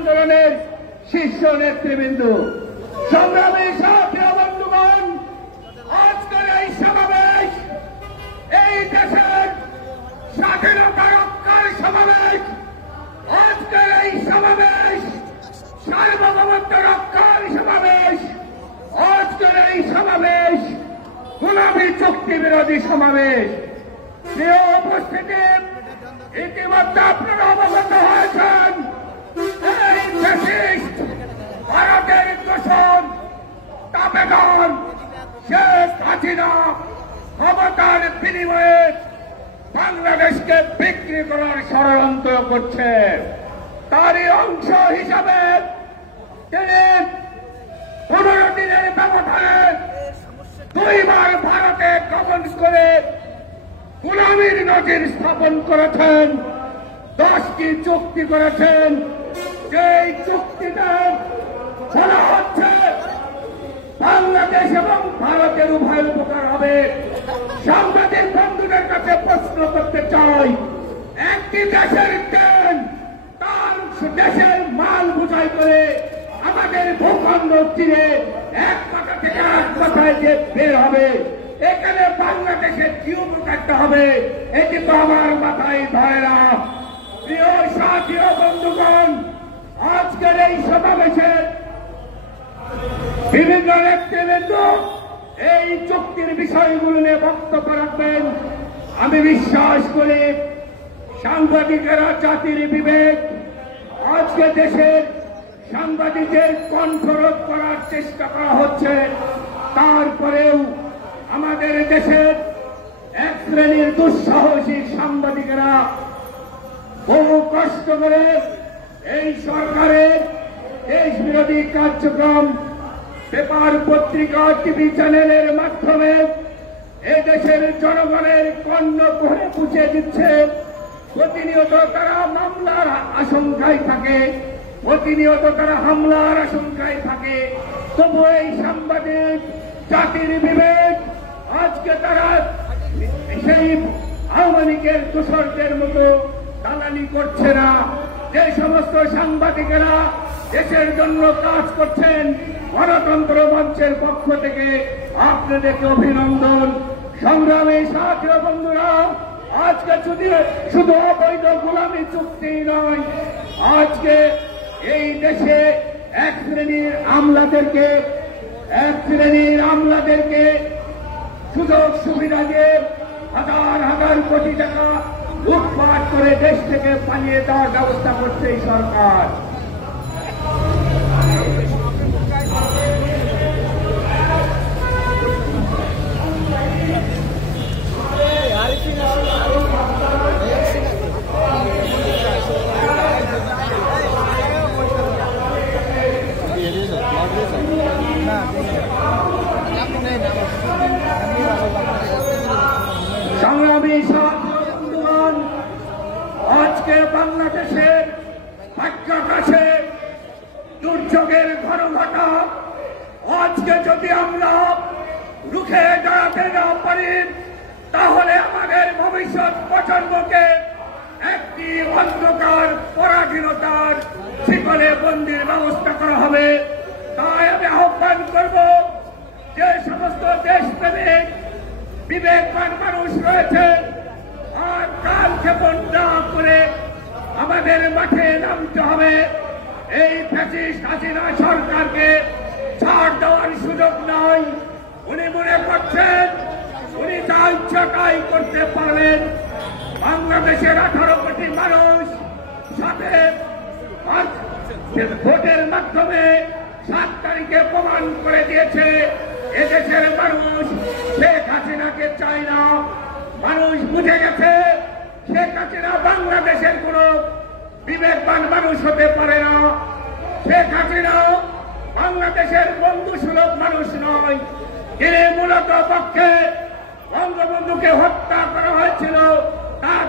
আন্দোলনের শীর্ষ নেতৃবৃন্দ, সংগ্রামী সাথী বন্ধুগণ, আজকের এই সমাবেশ এই দেশের স্বাধীনতা রক্ষার সমাবেশ, আজকের এই সমাবেশ সার্বভৌমত্ব রক্ষার সমাবেশ, আজকের এই সমাবেশ গোলামী চুক্তি বিরোধী সমাবেশ। প্রিয় উপস্থিতি, ইতিমধ্যে আপনারা অবগত হয়েছেন এই ফ্যাসিস্ট ভারতের দোষর তাবেদার শেখ হাসিনা ক্ষমতার বিনিময়ে বাংলাদেশকে বিক্রি করার ষড়যন্ত্র করছে। তারই অংশ হিসাবে তিনি 15 দিনের ব্যবধানে 2 বার ভারতে গমন করে গোলামীর নজির স্থাপন করেছেন, 10টি চুক্তি করেছেন। যেই চুক্তিতে বলা হচ্ছে বাংলাদেশ এবং ভারতের উভয় উপকার হবে। সাংবাদিক বন্ধুদের কাছে প্রশ্ন করতে চাই, একটি দেশের ট্রেন তার দেশের মাল বোঝাই করে আমাদের ভূখণ্ড চিরে এক মাথা থেকে এক মাথায় যে বের হবে, এখানে বাংলাদেশের কি উপকারটা হবে এটি তো আমার মাথায় ধরে না। প্রিয় সাথী ও বন্ধুগণ, আজকের এই সমাবেশে বিভিন্ন নেতৃবৃন্দ এই চুক্তির বিষয়গুলো নিয়ে বক্তব্য রাখবেন। আমি বিশ্বাস করি সাংবাদিকেরা জাতির বিবেক। আজকে দেশের সাংবাদিকদের কণ্ঠরোধ করার চেষ্টা করা হচ্ছে, তারপরেও আমাদের দেশের এক শ্রেণীর দুঃসাহসী সাংবাদিকেরা বহু কষ্ট করে এই সরকারের দেশ বিরোধী কার্যক্রম পেপার, পত্রিকা, টিভি চ্যানেলের মাধ্যমে এদেশের জনগণের কর্ণ করে পুষে দিচ্ছে। প্রতিনিয়ত তারা মামলার আশঙ্কায় থাকে, প্রতিনিয়ত তারা হামলার আশঙ্কায় থাকে। তবু এই সাংবাদিক জাতির বিবেক আজকে তারা সেই আওয়ামী লীগের দোসরদের মতো দালালি করছে না। যে সমস্ত সাংবাদিকেরা দেশের জন্য কাজ করছেন, গণতন্ত্র মঞ্চের পক্ষ থেকে আপনাদেরকে অভিনন্দন। সংগ্রামী সাথী বন্ধুরা, আজকে শুধু অবৈধ গোলামী চুক্তি নয়, আজকে এই দেশে এক শ্রেণীর আমলাদেরকে সুযোগ সুবিধা দিয়ে হাজার হাজার কোটি টাকা লুটপাট করে দেশ থেকে পালিয়ে দেওয়ার ব্যবস্থা করছে এই সরকার। সংগ্রামী বন্ধুগণ, আজকে বাংলাদেশের কাছে দুর্যোগের ঘনঘটা, আজকে যদি আমরা রুখে দাঁড়াতে না পারি তাহলে আমাদের ভবিষ্যৎ প্রজন্মকে একটি অন্ধকার পরাধীনতার শিকলে বন্দির ব্যবস্থা করা হবে। তাই আমি আহ্বান করব, যে সমস্ত দেশপ্রেমিক বিবেকবান মানুষ রয়েছে, আর কাল ক্ষেপণ না করে আমাদের মাঠে নামতে হবে। এই ফ্যাসিস্ট হাসিনা সরকারকে ছাড় দেওয়ার সুযোগ নয়। উনি মনে করছেন উনি যা ইচ্ছা তাই করতে পারবেন। বাংলাদেশের 18 কোটি মানুষ সাথে ভোটের মাধ্যমে 7 তারিখে প্রমাণ করে দিয়েছে এদেশের মানুষ শেখ হাসিনাকে চায় না। মানুষ বুঝে গেছে শেখ হাসিনা বাংলাদেশের কোন বিবেকবান মানুষ হতে পারে না। শেখ হাসিনা বাংলাদেশের বন্ধুসুলভ মানুষ নয়। তিনি মূলত পক্ষে বঙ্গবন্ধুকে হত্যা করা হয়েছিল, তার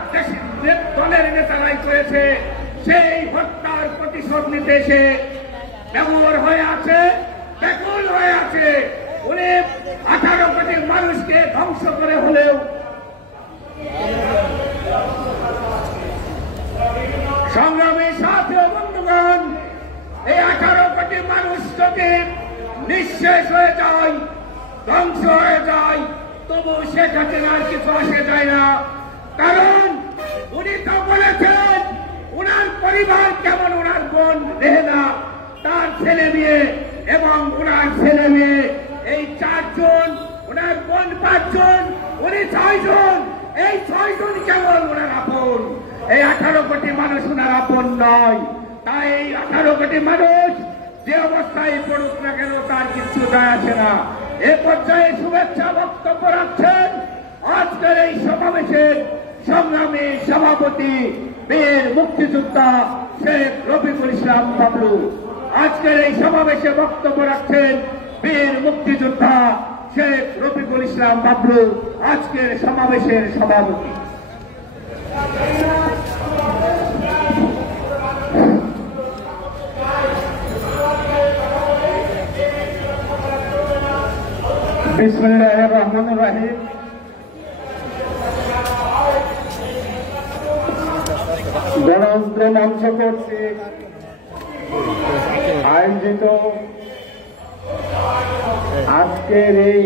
দলের নেতারাই করেছে। সেই হত্যার প্রতিশোধ নিতে এসে ব্যবহার হয়ে আছে, ব্যাকুল হয়ে আছে। উনি 18 কোটি মানুষকে ধ্বংস করে হলেও সংগ্রামী সাথী বন্ধুগণ, যদি নিঃশেষ হয়ে যায়, ধ্বংস হয়ে যায়, তবু শেখ হাসিনার কিছু আসে যায় না। কারণ উনি তো বলেছেন উনার পরিবার কেমন, উনার বোন রেহেনা, তার ছেলে মেয়ে এবং উনার ছেলে মেয়ে এই 4 জন, উনার বোন 5 জন, উনি 6 জন, এই 6 জন কেমন উনার আপন। এই 18 কোটি মানুষ উনার আপন নয়। তাই এই 18 কোটি মানুষ যে অবস্থায় পড়ুক না কেন তার কিছু যায় আসে না। এ পর্যায়ে শুভেচ্ছা বক্তব্য রাখছেন আজকের এই সমাবেশের সংগ্রামী সভাপতি বীর মুক্তিযোদ্ধা শেখ রফিকুল ইসলাম বাবলু। আজকের এই সমাবেশে বক্তব্য রাখছেন বীর মুক্তিযোদ্ধা শেখ রফিকুল ইসলাম বাবলু, আজকের সমাবেশের সভাপতি। বিসমিল্লাহির রহমানির রহিম। গণতন্ত্র মঞ্চ কর্তৃক আয়োজিত আজকের এই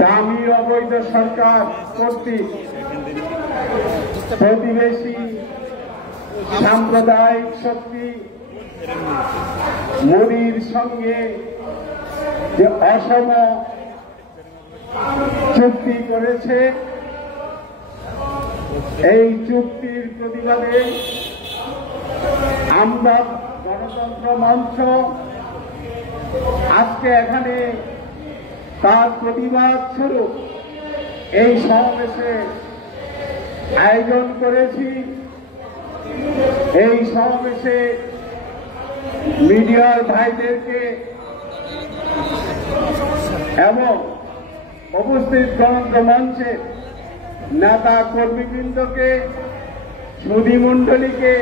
দামি অবৈধ সরকার কর্তৃক প্রতিবেশী সাম্প্রদায়িক শক্তি মোদির সঙ্গে যে অসম চুক্তি করেছে, এই চুক্তির প্রতিবাদে আমরা গণতন্ত্র মঞ্চ আজকে এখানে তার প্রতিবাদ স্বরূপ এই সমাবেশে আয়োজন করেছি। এই সমাবেশে মিডিয়ার ভাইদেরকে এবং উপস্থিত গণতন্ত্র মঞ্চের নেতা কর্মীবৃন্দকে, সুধীমণ্ডলীকে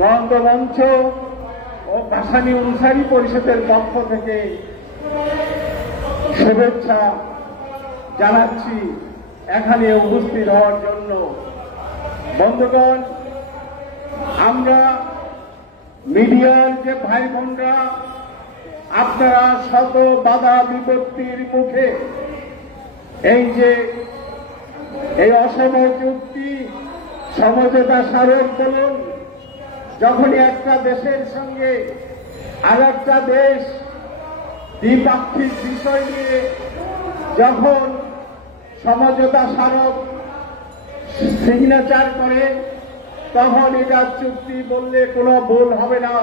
গণতন্ত্র মঞ্চ ও ভাসানী অনুসারী পরিষদের পক্ষ থেকে শুভেচ্ছা জানাচ্ছি এখানে উপস্থিত হওয়ার জন্য। বন্ধুগণ, আমরা মিডিয়ার যে ভাই বোনরা, আপনারা শত বাধা বিপত্তির মুখে এই যে এই অসম চুক্তি সমঝোতা স্মারক বলুন, যখনই একটা দেশের সঙ্গে আর একটা দেশ দ্বিপাক্ষিক বিষয় নিয়ে যখন সমঝোতা স্মারক সিগনেচার করে, তখন এটা চুক্তি বললে কোনো ভুল হবে না।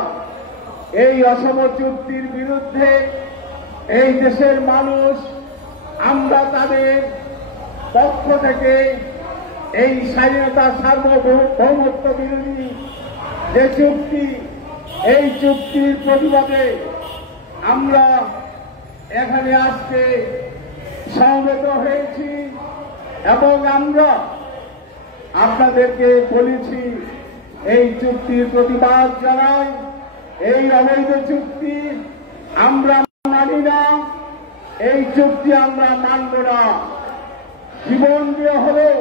এই অসম চুক্তির বিরুদ্ধে এই দেশের মানুষ, আমরা তাদের পক্ষ থেকে এই স্বাধীনতা সার্বভৌমত্ব বিরোধী যে চুক্তি, এই চুক্তির প্রতিবাদে আমরা এখানে আজকে সমবেত হয়েছি এবং আমরা আপনাদেরকে বলেছি এই চুক্তির প্রতিবাদ জানাই। এই অবৈধ চুক্তি আমরা মানি না, এই চুক্তি আমরা মানব না। জীবন দিয়ে হলেও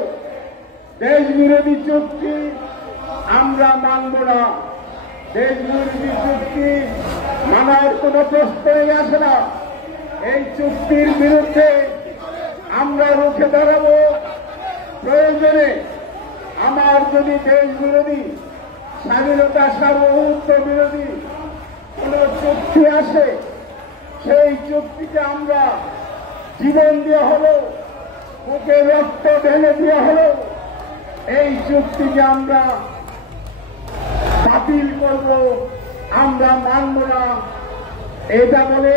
দেশ বিরোধী চুক্তি আমরা মানব না। দেশ বিরোধী চুক্তি মানার কোনো প্রশ্নই আসে না। এই চুক্তির বিরুদ্ধে আমরা রুখে দাঁড়াবো। প্রয়োজনে আমার যদি দেশ বিরোধী, স্বাধীনতা সার্বভৌমত্ব বিরোধী কোন চুক্তি আসে, সেই চুক্তিকে আমরা জীবন দিয়ে হলেও, বুকে রক্ত ঢেলে দিয়ে হলেও এই চুক্তিকে আমরা বাতিল করব, আমরা মানব না। এটা বলে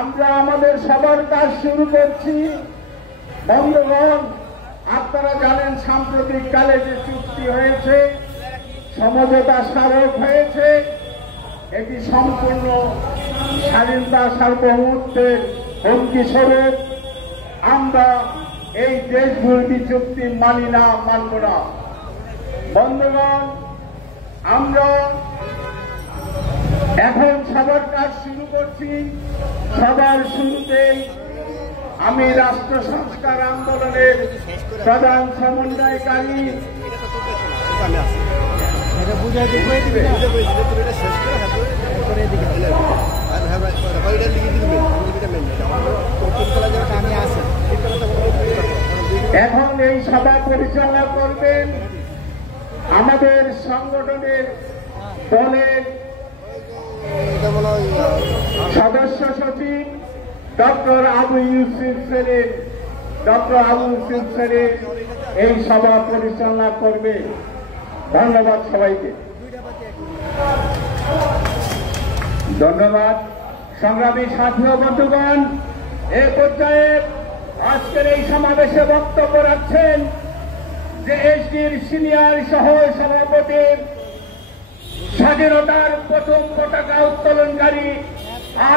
আমরা আমাদের সবার কাজ শুরু করছি। বন্ধুগণ, আপনারা জানেন সাম্প্রতিক কালে যে চুক্তি হয়েছে, সমঝোতা স্মারক হয়েছে, এটি সম্পূর্ণ স্বাধীনতা সার্বভৌমত্বের হুমকি স্বরূপ। আমরা এই দেশ বিরোধী চুক্তি মানি না, মানব না। বন্ধুগণ, আমরা এখন সবার কাজ শুরু করছি। সবার শুরুতেই আমি রাষ্ট্র সংস্কার আন্দোলনের প্রধান সমন্বয়কারী এখন এই সভা পরিচালনা করবেন আমাদের সংগঠনের দলের সদস্য সচিব ডক্টর আবু ইউসুফ সেলিম। ডক্টর আবু ইউসুফ সেলিম এই সভা পরিচালনা করবে। ধন্যবাদ সবাইকে। ধন্যবাদ সংগ্রামী সাথী ও বন্ধুগণ। এ পর্যায়ে আজকের এই সমাবেশে বক্তব্য রাখছেন জেএসডির সিনিয়র সহ সভাপতি, স্বাধীনতার প্রথম পতাকা উত্তোলনকারী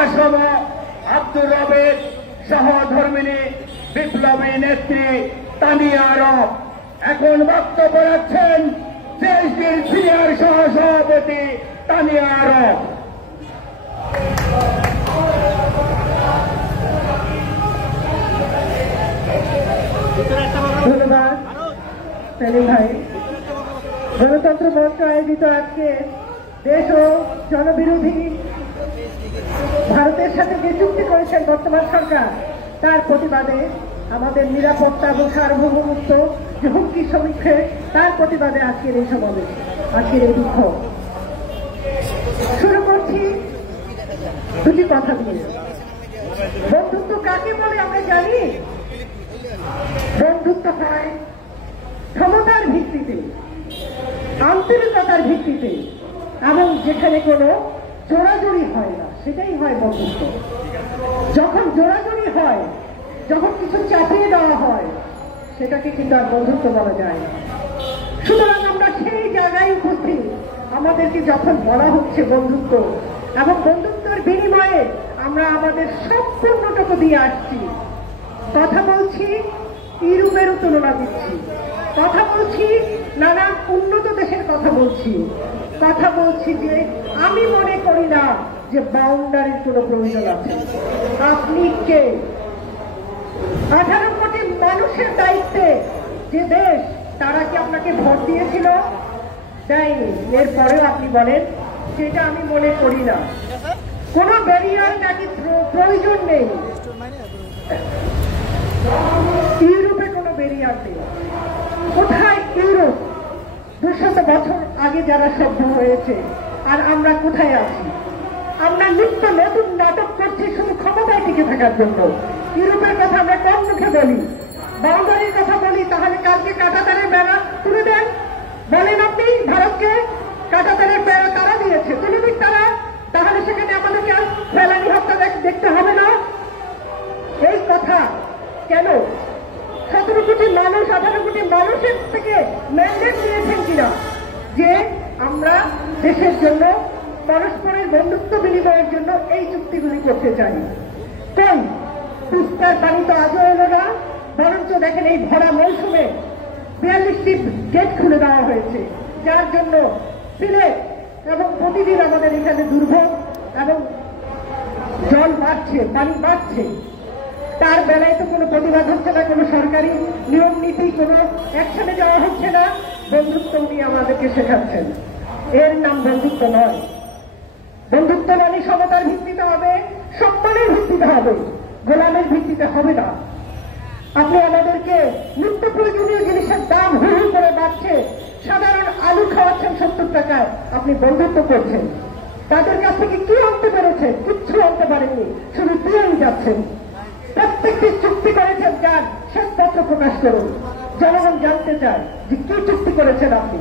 আসম আব্দুর রবের সহধর্মিনী বিপ্লবী নেত্রী তানিয়া আরব। এখন বক্তব্য রাখছেন জেএসডির সিনিয়র সহ সভাপতি তানিয়া আরব। ধন্যবাদ সেলিম ভাই। গণতন্ত্র মঞ্চ আয়োজিত আজকে দেশ ও জনবিরোধী ভারতের সাথে যে চুক্তি করেছেন বর্তমান সরকার, তার প্রতিবাদে আমাদের নিরাপত্তা এবং সার্বভৌমত্ব যে হুমকির সম্মুখে, তার প্রতিবাদে আজকের এই সমাবেশ, আজকের এই বিক্ষোভ। শুরু করছি দুটি কথা দিয়ে। বন্ধুত্ব কাকে বলে আমরা জানি? বন্ধুত্ব হয় ক্ষমতার ভিত্তিতে, আন্তরিকতার ভিত্তিতে, এবং যেখানে কোনো জোরাজুরি হয় না, সেটাই হয় বন্ধুত্ব। যখন জোরাজুরি হয়, যখন কিছু চাপিয়ে দেওয়া হয়, সেটাকে কিন্তু আর বন্ধুত্ব বলা যায় না। সুতরাং আমরা সেই জায়গায় উপস্থিত। আমাদেরকে যখন বলা হচ্ছে বন্ধুত্ব, এবং বন্ধুত্বের বিনিময়ে আমরা আমাদের সম্পূর্ণটুকু দিয়ে আসছি। কথা বলছি, ইউরোপেরও তুলনা দিচ্ছি, কথা বলছি নানান উন্নত দেশের কথা বলছি, কথা বলছি যে আমি মনে করি না যে বাউন্ডারির কোনো প্রয়োজন আছে। আপনি কে? 18 কোটি মানুষের দায়িত্বে যে দেশ, তারা কি আপনাকে ভোট দিয়েছিল? দেয়নি। এরপরেও আপনি বলেন সেটা আমি মনে করি না। কোনো ব্যারিয়ার নাকি প্রয়োজন নেই। ইউরোপে কোনো ব্যারিয়ার নেই। কোথায় ইউরোপ? 200 বছর আগে যারা সভ্য হয়েছে, আর আমরা কোথায় আছি? আমরা নিত্য নতুন নাটক করছি শুধু ক্ষমতায় টিকে থাকার জন্য। ইউরোপের কথা আমরা কম মুখে বলি, বাউন্ডারির কথা বলি। তাহলে কালকে কাঁটাতারের বেড়া তুলে দেন, বলেন আপনি ভারতকে কাঁটাতারের বেড়া তারা দিয়েছে, তুলে দিন তারা। তাহলে সেখানে আমাদেরকে আর ফেলানি হত্যা দেখতে হবে না। এই কথা কেন? 17 কোটি মানুষ, 18 কোটি মানুষের থেকে ম্যান্ডেট নিয়েছেন কিনা যে আমরা দেশের জন্য, পরস্পরের বন্ধুত্ব বিনিময়ের জন্য এই চুক্তিগুলি করতে চাই? তাই তিস্তার পানি তো আজও এলো না, বরঞ্চ দেখেন এই ভরা মৌসুমে 42টি গেট খুলে দেওয়া হয়েছে, যার জন্য সিলেট এবং প্রতিদিন আমাদের এখানে দুর্ভোগ এবং জল বাড়ছে, পানি বাড়ছে। তার বেলায় তো কোনো প্রতিবাদ হচ্ছে না, কোনো সরকারি নিয়ম নীতি, কোনো অ্যাকশনে যাওয়া হচ্ছে না। বন্ধুত্ব উনি আমাদেরকে শেখাচ্ছেন। এর নাম বন্ধুত্ব নয়। বন্ধুত্ব মানে সমতার ভিত্তিতে হবে, সম্মানের ভিত্তিতে হবে, গোলামের ভিত্তিতে হবে না। আপনি আমাদেরকে নিত্য প্রয়োজনীয় জিনিসের দাম হু হু করে বাড়ছে, সাধারণ আলু খাওয়াচ্ছেন 70 টাকায়, আপনি বন্ধুত্ব করছেন। তাদের কাছ থেকে কি আনতে পেরেছেন? কিচ্ছু আনতে পারেননি, শুধু দিয়েই যাচ্ছেন। প্রত্যেকটি চুক্তি করেছেন, যান শ্বেতপত্র প্রকাশ করুন, জনগণ জানতে চায় যে কি চুক্তি করেছেন আপনি।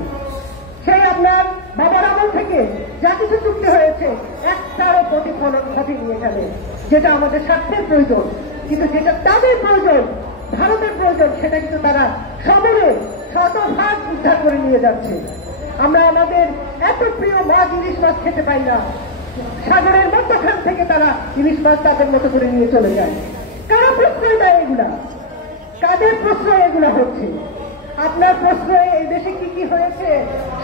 সেই আপনার বাবার আমল থেকে যা কিছু চুক্তি হয়েছে, একটারও প্রতিফলন ঘটেনি এখানে, যেটা আমাদের স্বার্থের প্রয়োজন। কিন্তু যেটা তাদের প্রয়োজন, ভারতের প্রয়োজন, সেটা কিন্তু তারা সমরে শতভাগ উদ্ধার করে নিয়ে যাচ্ছে। আমরা আমাদের এত প্রিয় মাছ, ইলিশ মাছ খেতে পাই না, সাগরের মধ্যখান থেকে তারা ইলিশ মাছ তাদের মতো করে নিয়ে চলে যায়। কারা প্রশ্রয় দেয় এগুলা? কাদের প্রশ্রয় এগুলা হচ্ছে? আপনার প্রশ্রয়ে এই দেশে কি কি হয়েছে?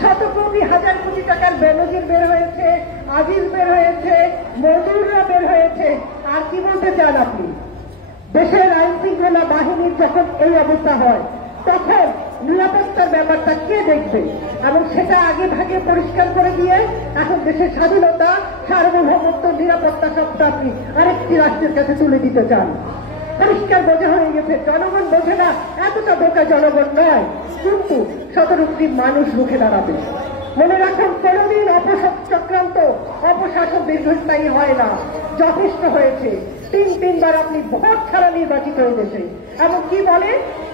100 কোটি, 1000 কোটি টাকার বেনজির বের হয়েছে, আজিজ বের হয়েছে, মজুররা বের হয়েছে। আর কি বলতে চান আপনি? দেশের আইন শৃঙ্খলা বাহিনীর যখন এই অবস্থা হয়, তখন নিরাপত্তার ব্যাপারটা কে দেখবে, এবং সেটা আগে ভাগে পরিষ্কার করে দিয়ে এখন দেশের স্বাধীনতা, সার্বভৌমত্ব, নিরাপত্তা সবটা আপনি আরেকটি রাষ্ট্রের কাছে তুলে দিতে চান। পরিষ্কার বোঝা হয়ে গেছে, জনগণ বোঝে না, এতটা বোকা জনগণ নয়, কিন্তু 17 কোটি মানুষ রুখে দাঁড়াবে। মনে রাখুন, কোনদিন চক্রান্ত অপশাসন দীর্ঘস্থায়ী হয় না। যথেষ্ট হয়েছে। তিনবার আপনি ভোট ছাড়া নির্বাচিত হয়েছে, এবং কি বলে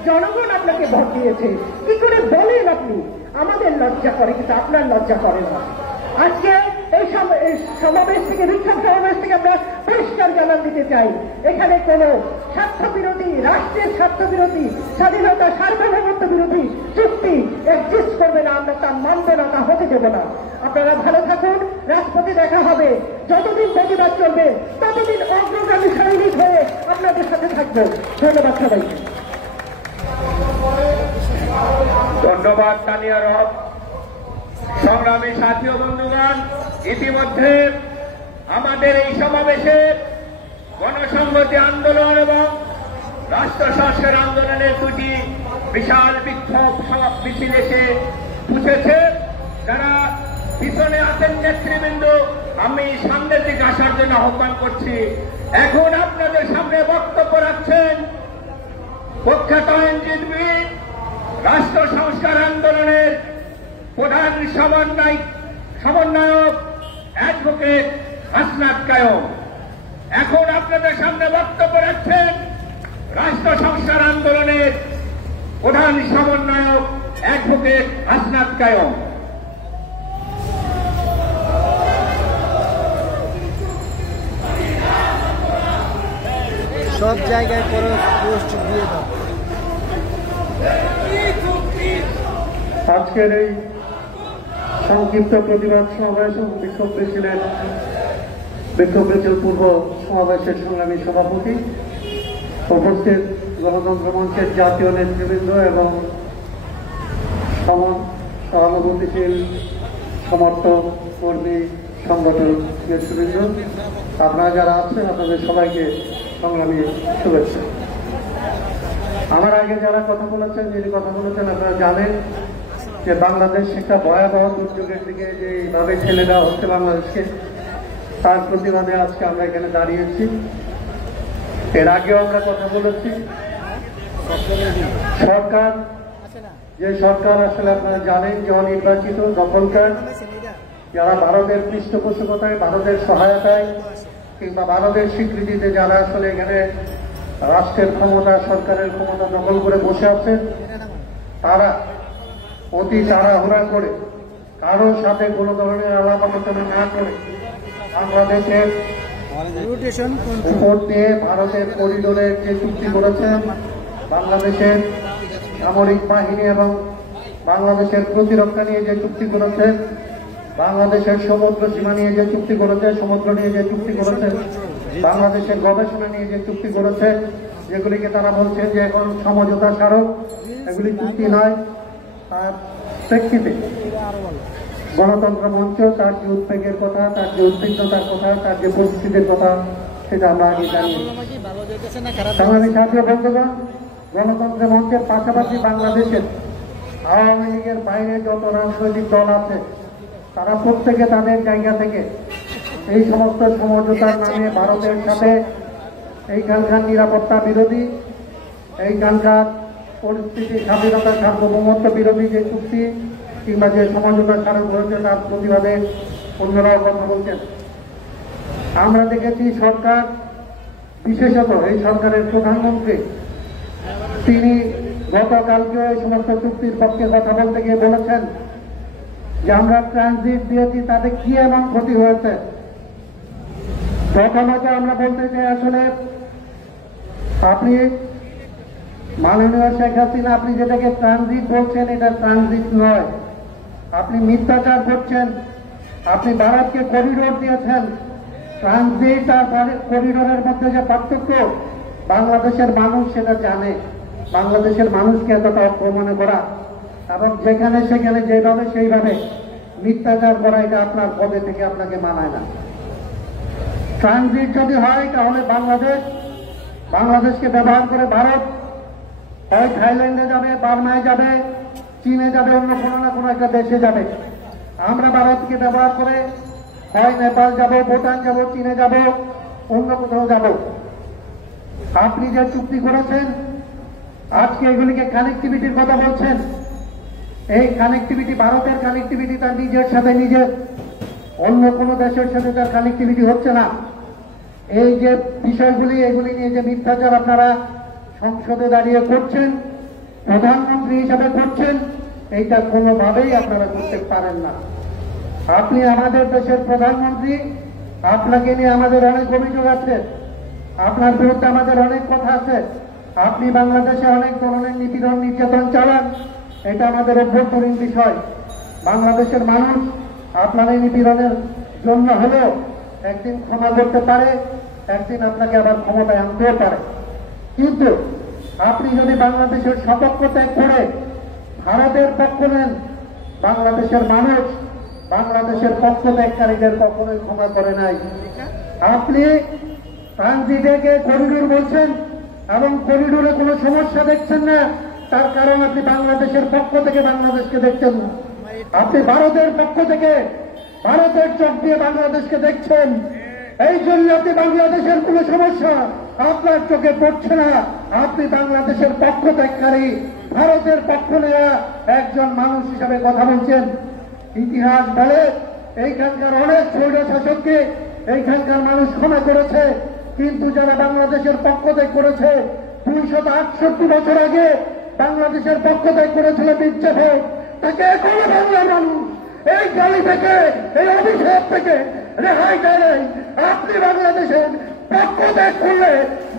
জনগণ আপনাকে ভোট দিয়েছে। কি করে বলেন আপনি? আমাদের লজ্জা করে, কিন্তু আপনার লজ্জা করে না। আজকে এই সমাবেশ থেকে, বিক্ষোভ সমাবেশ থেকে আমরা পরিষ্কার জানান দিতে চাই, এখানে কোন স্বার্থবিরোধী, রাষ্ট্রের স্বার্থবিরোধী, স্বাধীনতা সার্বভৌমত্ব বিরোধী চুক্তি এক্সিস্ট করবে না। আমরা তা মানব না, তা হতে দেব না। আপনারা ভালো থাকুন, রাজপথে দেখা হবে। যতদিন প্রতিবাদ চলবে ততদিন অগ্রগামী সৈনিক হয়ে আপনাদের সাথে থাকবো। ধন্যবাদ সবাইকে। ধন্যবাদ তানিয়া রব। সংগ্রামী সাথী ও বন্ধুগণ, ইতিমধ্যে আমাদের এই সমাবেশে গণসংহতি আন্দোলন এবং রাষ্ট্র সংস্কার আন্দোলনের দুটি বিশাল বিক্ষোভ মিছিল এসে পুছেছে। যারা পিছনে আছেন নেতৃবৃন্দ, আমি সামনের দিকে আসার জন্য আহ্বান করছি। এখন আপনাদের সামনে বক্তব্য রাখছেন প্রখ্যাত আইনজীবী, রাষ্ট্র সংস্কার আন্দোলনের প্রধান সমন্বয়ক অ্যাডভোকেট হাসনাত কায়ুম। এখন আপনাদের সামনে বক্তব্য রাখছেন রাষ্ট্র সংস্কার আন্দোলনের প্রধান সমন্বয়ক অ্যাডভোকেট হাসনাত কায়ুম। সব জায়গায় পোস্ট দিয়ে দাও। আজকের এই সংক্ষিপ্ত প্রতিবাদ সমাবেশ এবং বিক্ষোভ মিছিল পূর্ব সমাবেশের সংগ্রামী সভাপতি, উপস্থিত গণতন্ত্র মঞ্চের জাতীয় নেতৃবৃন্দ এবং সহানুভূতিশীল সমর্থক কর্মী সংগঠন নেতৃবৃন্দ, আপনারা যারা আছেন আপনাদের সবাইকে সংগ্রামী শুভেচ্ছা। আমার আগে যারা কথা বলেছেন, যিনি কথা বলেছেন, আপনারা জানেন যে বাংলাদেশ একটা ভয়াবহ দুর্যোগের দিকে যেভাবে ঠেলে দেওয়া হচ্ছে বাংলাদেশকে, তার প্রতিবাদে আজকে আমরা এখানে দাঁড়িয়েছি। এর আগেও আমরা কথা বলেছি। সরকার, যে সরকার আসলে আপনারা জানেন যে অনির্বাচিত, দখলকার, যারা ভারতের পৃষ্ঠপোষকতায়, ভারতের সহায়তায় কিংবা ভারতের স্বীকৃতিতে যারা আসলে এখানে রাষ্ট্রের ক্ষমতা, সরকারের ক্ষমতা দখল করে বসে আছেন, তারা অতি তাড়াহুড়া করে, কারোর সাথে কোনো ধরনের আলাপ আলোচনা না করে বাংলাদেশের উপর দিয়ে ভারতের করিডোরের যে চুক্তি করেছেন, বাংলাদেশের সামরিক বাহিনী এবং বাংলাদেশের প্রতিরক্ষা নিয়ে যে চুক্তি করেছেন, বাংলাদেশের সমুদ্র সীমা নিয়ে যে চুক্তি করেছে, সমুদ্র নিয়ে যে চুক্তি করেছে, বাংলাদেশের গবেষণা নিয়ে যে চুক্তি করেছে, যেগুলিকে তারা বলছেন যে এখন সমঝোতা স্মারক, এগুলি চুক্তি নয়। তার প্রেক্ষিতে গণতন্ত্র মঞ্চ তার যে উদ্বেগের কথা, তার যে উদ্বিগ্নতার কথা, তার যে পরিস্থিতির কথা, সেটা আমরা আগে জানি। সংগ্রামী সাথী বন্ধুগণ, গণতন্ত্র মঞ্চের পাশাপাশি বাংলাদেশের আওয়ামী লীগের বাইরে যত রাজনৈতিক দল আছে, তারা প্রত্যেকে তাদের জায়গা থেকে এই সমস্ত সমঝোতার নামে ভারতের সাথে এইখানকার নিরাপত্তা বিরোধী, এইখানকার পরিস্থিতি, স্বাধীনতা, সার্বভৌমত্ব বিরোধী যে চুক্তি কিংবা যে সমঝোতা স্মারক রয়েছে তার প্রতিবাদে অন্যরাও কথা বলছেন। আমরা দেখেছি সরকার, বিশেষত এই সরকারের প্রধানমন্ত্রী, তিনি গতকালকে এই সমস্ত চুক্তির পক্ষে কথা বলতে গিয়ে বলেছেন যে আমরা ট্রানজিট দিয়েছি, তাতে কি এমন ক্ষতি হয়েছে। প্রথমত আমরা বলতে চাই, আসলে আপনি মাননীয় শেখ হাসিনা, আপনি যেটাকে ট্রানজিট বলছেন, এটা ট্রানজিট নয়। আপনি মিথ্যাচার করছেন। আপনি ভারতকে করিডোর দিয়েছেন। ট্রানজিট আর করিডোরের মধ্যে যে পার্থক্য, বাংলাদেশের মানুষ সেটা জানে। বাংলাদেশের মানুষকে এতটা অপমান করা এবং যেখানে সেখানে যেভাবে সেইভাবে মিথ্যাচার করা, এটা আপনার পদে থেকে আপনাকে মানায় না। ট্রানজিট যদি হয় তাহলে বাংলাদেশকে ব্যবহার করে ভারত হয় থাইল্যান্ডে যাবে, বার্মায় যাবে, চীনে যাবে, অন্য কোনো না কোনো একটা দেশে যাবে। আমরা ভারতকে ব্যবহার করে হয় নেপাল যাব, ভুটান যাব, চীনে যাব, অন্য কোথাও যাব। আপনি যে চুক্তি করেছেন, আজকে এগুলিকে কানেক্টিভিটির কথা বলছেন। এই কানেক্টিভিটি, ভারতের কানেক্টিভিটি তার নিজের সাথে নিজের, অন্য কোনো দেশের সাথে তার কানেক্টিভিটি হচ্ছে না। এই যে বিষয়গুলি, এগুলি নিয়ে যে মিথ্যাচার আপনারা সংসদে দাঁড়িয়ে করছেন, প্রধানমন্ত্রী হিসাবে করছেন, এইটা কোনোভাবেই আপনারা করতে পারেন না। আপনি আমাদের দেশের প্রধানমন্ত্রী, আপনাকে নিয়ে আমাদের অনেক অভিযোগ আছে, আপনার বিরুদ্ধে আমাদের অনেক কথা আছে। আপনি বাংলাদেশে অনেক ধরনের নিপীড়ন নির্যাতন চালান, এটা আমাদের অভ্যন্তরীণ বিষয়। বাংলাদেশের মানুষ আপনার এই নিপীড়নের জন্য হলেও একদিন ক্ষমা করতে পারে, একদিন আপনাকে আবার ক্ষমতায় আনতেও পারে। কিন্তু আপনি যদি বাংলাদেশের সপক্ষ ত্যাগ করে ভারতের পক্ষ নেন, বাংলাদেশের মানুষ বাংলাদেশের পক্ষ ত্যাগকারীদের কখনোই ক্ষমা করে নাই। আপনি ট্রানজিটকে করিডোর বলছেন এবং করিডোরে কোনো সমস্যা দেখছেন না, তার কারণ আপনি বাংলাদেশের পক্ষ থেকে বাংলাদেশকে দেখছেন না। আপনি ভারতের পক্ষ থেকে ভারতের চোখ দিয়ে বাংলাদেশকে দেখছেন, এই জন্য আপনি বাংলাদেশের কোনো সমস্যা আপনার চোখে পড়ছে না। আপনি বাংলাদেশের পক্ষ ত্যাগকারী, ভারতের পক্ষ নেওয়া একজন মানুষ হিসাবে কথা বলছেন। ইতিহাস বলে এইখানকার অনেক স্বৈর শাসককে এইখানকার মানুষ ক্ষমা করেছে, কিন্তু যারা বাংলাদেশের পক্ষ ত্যাগ করেছে 268 বছর আগে বাংলাদেশের পক্ষ ত্যাগ করেছিল মির্জাফর, তাকে এখনো বাংলার মানুষ এই গালি থেকে, এই অভিশাপ থেকে রেহাই দেয় নাই। আপনি বাংলাদেশের পক্ষ ত্যাগ করলে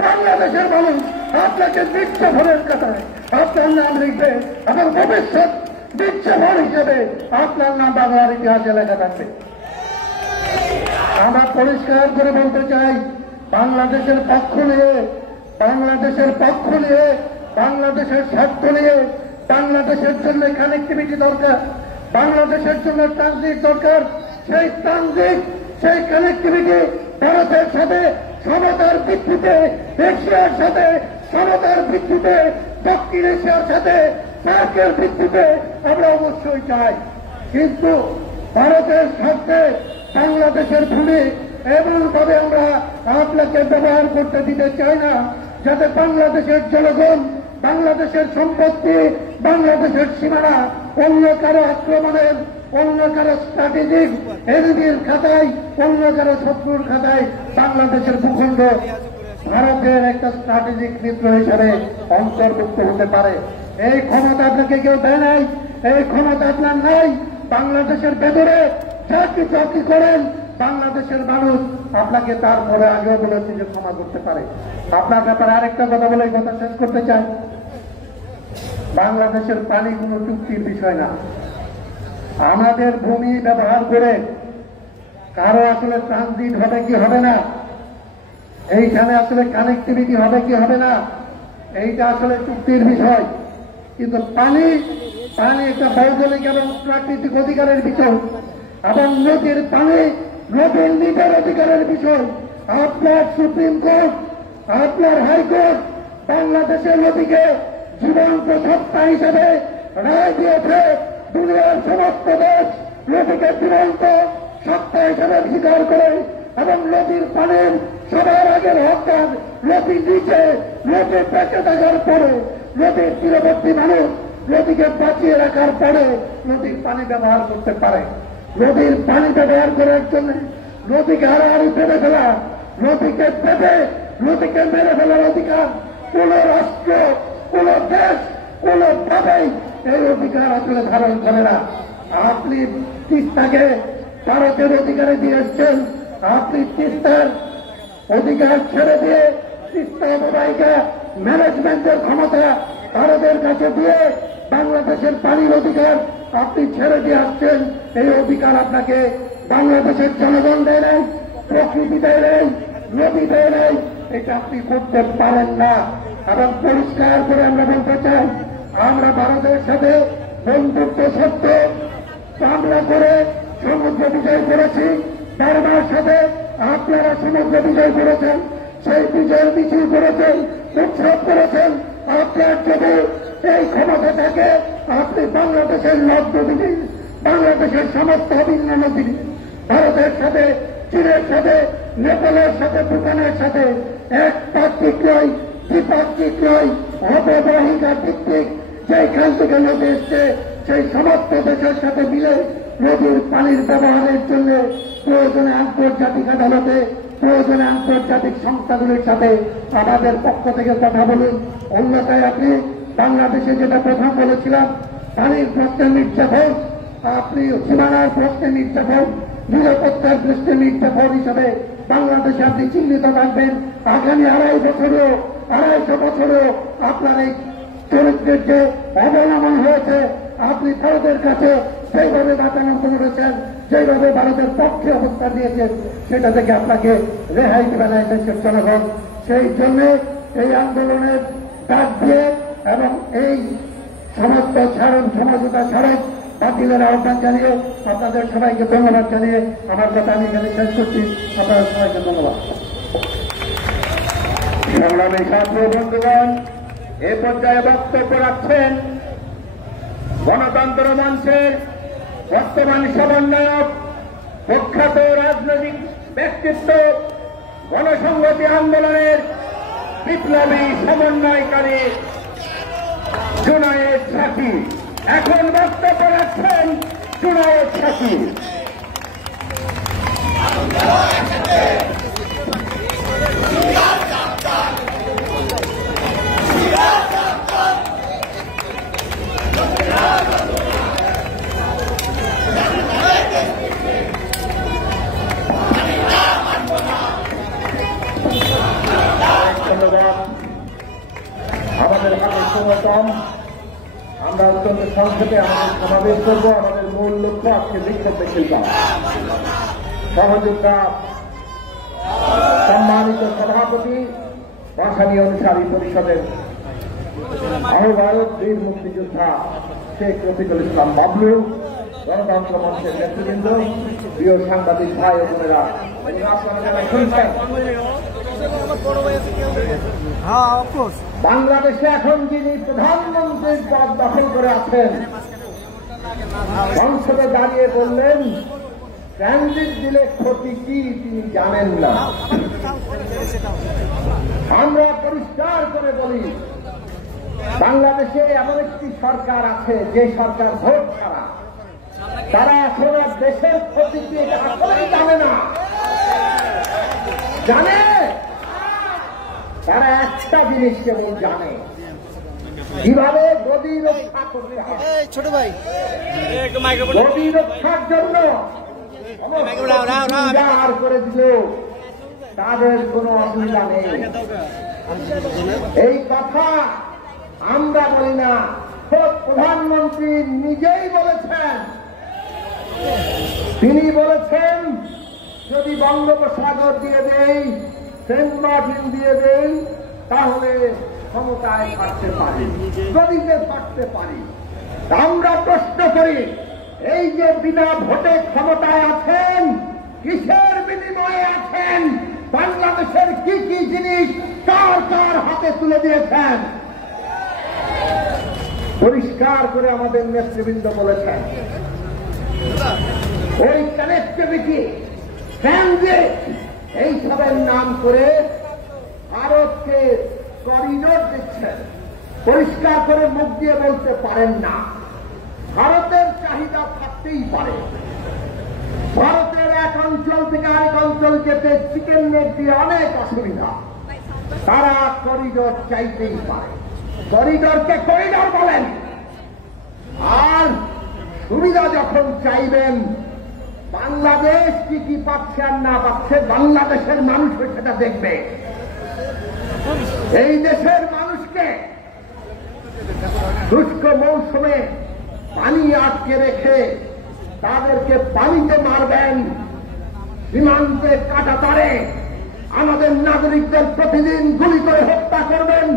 বাংলাদেশের মানুষ আপনাকে মির্জাফরের কাতায় আপনার নাম লিখবে এবং ভবিষ্যৎ মির্জাফর হিসেবে আপনার নাম বাংলার ইতিহাসে লেখা থাকবে। আমরা পরিষ্কার করে বলতে চাই, বাংলাদেশের পক্ষ নিয়ে, বাংলাদেশের পক্ষ নিয়ে, বাংলাদেশের স্বার্থ নিয়ে, বাংলাদেশের জন্য কানেক্টিভিটি দরকার, বাংলাদেশের জন্য ট্রানজিট দরকার। সেই ট্রানজিট, সেই কানেক্টিভিটি ভারতের সাথে সমতার ভিত্তিতে, এশিয়ার সাথে সমতার ভিত্তিতে, দক্ষিণ এশিয়ার সাথে সার্কের ভিত্তিতে আমরা অবশ্যই চাই। কিন্তু ভারতের স্বার্থে বাংলাদেশের ভূমি এমনভাবে আমরা আপনাকে ব্যবহার করতে দিতে চাই না যাতে বাংলাদেশের জনগণ, বাংলাদেশের সম্পত্তি, বাংলাদেশের সীমানা অন্য কারো আক্রমণের, অন্য কারো স্ট্র্যাটেজিক এনিমির খাতায়, অন্য কারো শত্রুর খাতায় বাংলাদেশের ভূখণ্ড ভারতের একটা স্ট্র্যাটেজিক মিত্র হিসেবে অন্তর্ভুক্ত হতে পারে। এই ক্ষমতা আপনাকে কেউ দেয় নাই, এই ক্ষমতা আপনার নাই। বাংলাদেশের ভেতরে যা কিছু আপনি করেন, বাংলাদেশের মানুষ আপনাকে তারপরে আগেও বলেছে যে ক্ষমা করতে পারে। আপনার ব্যাপারে আরেকটা কথা বলে এই কথা শেষ করতে চাই, বাংলাদেশের পানি কোনো চুক্তির বিষয় না। আমাদের ভূমি ব্যবহার করে কারো আসলে ট্রানজিট হবে কি হবে না, এইখানে আসলে কানেক্টিভিটি হবে কি হবে না, এইটা আসলে চুক্তির বিষয়। কিন্তু পানি একটা ভৌগোলিক এবং প্রাকৃতিক অধিকারের বিষয় এবং নদীর পানি নদীর নিজের অধিকারের বিষয়। আপনার সুপ্রিম কোর্ট, আপনার হাইকোর্ট বাংলাদেশের নদীকে জীবন্ত সত্তা হিসেবে রায় দিয়েছে। দুনিয়ার সমস্ত দেশ নদীকে জীবন্ত সত্তা হিসেবে স্বীকার করে এবং নদীর পানির সবার আগের হকদার নদীর নিচে, নদী বেঁচে থাকার পরে, নদীর তীরবর্তী মানুষ নদীকে বাঁচিয়ে রাখার পরে নদীর পানি ব্যবহার করতে পারে। নদীর পানি ব্যবহার করার জন্য নদীকে হারাহারি বেঁধে ফেলা, নদীকে বেঁধে নদীকে মেরে ফেলার অধিকার কোন রাষ্ট্র, কোন দেশ কোনভাবেই এই অধিকার আসলে ধারণ করে না। আপনি তিস্তাকে ভারতের অধিকারে দিয়ে এসছেন, আপনি তিস্তার অধিকার ছেড়ে দিয়ে তিস্তা অববাহিকা ম্যানেজমেন্টের ক্ষমতা ভারতের কাছে দিয়ে বাংলাদেশের পানির অধিকার আপনি ছেড়ে দিয়ে আসছেন। এই অধিকার আপনাকে বাংলাদেশের জনগণ দেয় নাই, প্রকৃতি দেয় নাই, নদী দেয় নাই, এটা আপনি করতে পারেন না। এবং পরিষ্কার করে আমরা বলতে চাই, আমরা ভারতের সাথে বন্ধুত্ব সত্ত্বে আমরা করে সমুদ্র বিজয় করেছি, বারবার সাথে আপনারা সমুদ্র বিজয় করেছেন, সেই বিজয়ের মিছিল করেছেন, উৎসব করেছেন। আপনার যদি এই ক্ষমতা থাকে আপনি বাংলাদেশের নদ নদী, বাংলাদেশের সমস্ত অভিন্ন নদী, ভারতের সাথে, চীনের সাথে, নেপালের সাথে, ভুটানের সাথে একপাক্ষিক নয়, দ্বিপাক্ষিক নয়, অববাহিকার ভিত্তিক যেখান থেকে নদী এসছে সেই সমস্ত দেশের সাথে মিলে নদীর পানির ব্যবহারের জন্য প্রয়োজনে আন্তর্জাতিক আদালতে, প্রয়োজনে আন্তর্জাতিক সংস্থাগুলির সাথে আমাদের পক্ষ থেকে কথা বলুন। অন্যথায় আপনি বাংলাদেশে যেটা প্রথম বলেছিলাম, পানির প্রশ্নে নির্যাতন, আপনি সীমানার প্রশ্নে নির্যাতন, নিরাপত্তার প্রশ্নে নির্যাতন হিসাবে বাংলাদেশে আপনি চিহ্নিত থাকবেন। আগামী 250 বছরেও আপনার এই চরিত্রের যে অবলম্বন হয়েছে, আপনি ভারতের কাছে যেভাবে বাতানত করেছেন, যেভাবে ভারতের পক্ষে অবস্থান নিয়েছেন, সেটা থেকে আপনাকে রেহাই দেবে না দেশের জনগণ। সেই জন্য এই আন্দোলনের ডাক দিয়ে এবং এই সমস্ত সমঝোতা ছাড়েন বাতিলের আহ্বান জানিয়ে আপনাদের সবাইকে ধন্যবাদ জানিয়ে আমার কথা আমি এখানে শেষ করছি। আপনাদের সবাইকে ধন্যবাদ। সংগ্রামী ছাত্র বন্ধুগণ, এ পর্যায়ে বক্তব্য রাখছেন গণতন্ত্র মঞ্চের বর্তমান সমন্বয়ক, প্রখ্যাত রাজনৈতিক ব্যক্তিত্ব, গণসংহতি আন্দোলনের বিপ্লবী সমন্বয়কারী জুনায়েদ সাকি। এখন বক্তব্য রাখছেন জুনায়েদ সাকি। আমাদের হাতে সময় কম, আমরা অত্যন্ত সংক্ষেপে আমাদের সমাবেশ করব। আমাদের মূল লক্ষ্য আজকে বিক্ষোভ মিছিল করা। সহযোগিতা সম্মানিত সভাপতি, ভাসানী অনুসারী পরিষদের আহ্বায়ক, বীর মুক্তিযোদ্ধা শেখ রফিকুল ইসলাম বাবলু, গণতন্ত্র মঞ্চের নেতৃবৃন্দ, প্রিয় সাংবাদিক ভাই ও বোনেরা, বাংলাদেশে এখন যিনি প্রধানমন্ত্রীর পদ দখল করে আছেন, সংসদে দাঁড়িয়ে বললেন ট্রানজিট দিলে ক্ষতি কি তিনি জানেন না। আমরা পরিষ্কার করে বলি, বাংলাদেশে এমন একটি সরকার আছে যে সরকার ভোট ছাড়া, তারা এখন দেশের ক্ষতি কি আসলেই জানে না। জানে, তারা একটা জিনিস কেবল জানে, কিভাবে গদি রক্ষা করতে হবে। ছোট ভাই, গদি রক্ষার জন্য আর করে দিল, তাদের কোনো অসুবিধা নেই। এই কথা আমরা বলি না, প্রধানমন্ত্রী নিজেই বলেছেন। তিনি বলেছেন যদি বঙ্গোপসাগর দিয়ে দেই, সেন্ট মার্টিন দিয়ে দেই, তাহলে ক্ষমতায় থাকতে পারি, গদিতে থাকতে পারি। আমরা প্রশ্ন করি, এই যে বিনা ভোটে ক্ষমতায় আছেন, কিসের বিনিময়ে আছেন? বাংলাদেশের কি কি জিনিস কার কার হাতে তুলে দিয়েছেন? পরিষ্কার করে আমাদের নেতৃবৃন্দ বলেছেন, ওই কানেক্টিভিটি, ট্রানজিট, এইসবের নাম করে ভারতকে করিডোর দিচ্ছেন। পরিষ্কার করে মুখ দিয়ে বলতে পারেন না। ভারতের চাহিদা থাকতেই পারে, ভারতের এক অঞ্চল থেকে আরেক অঞ্চল যেতে চিকেন নেট দিয়ে অনেক অসুবিধা, তারা করিডোর চাইতেই পারে। করিডোরকে করিডোর বলেন, আর সুবিধা যখন চাইবেন, বাংলাদেশ কি কি পাচ্ছে আর না পাচ্ছে বাংলাদেশের মানুষ সেটা দেখবে। এই দেশের মানুষকে শুষ্ক মৌসুমে পানি আটকে রেখে তাদেরকে পানিতে মারবেন, সীমান্তে কাঁটাতারে আমাদের নাগরিকদের প্রতিদিন গুলি করে হত্যা করবেন,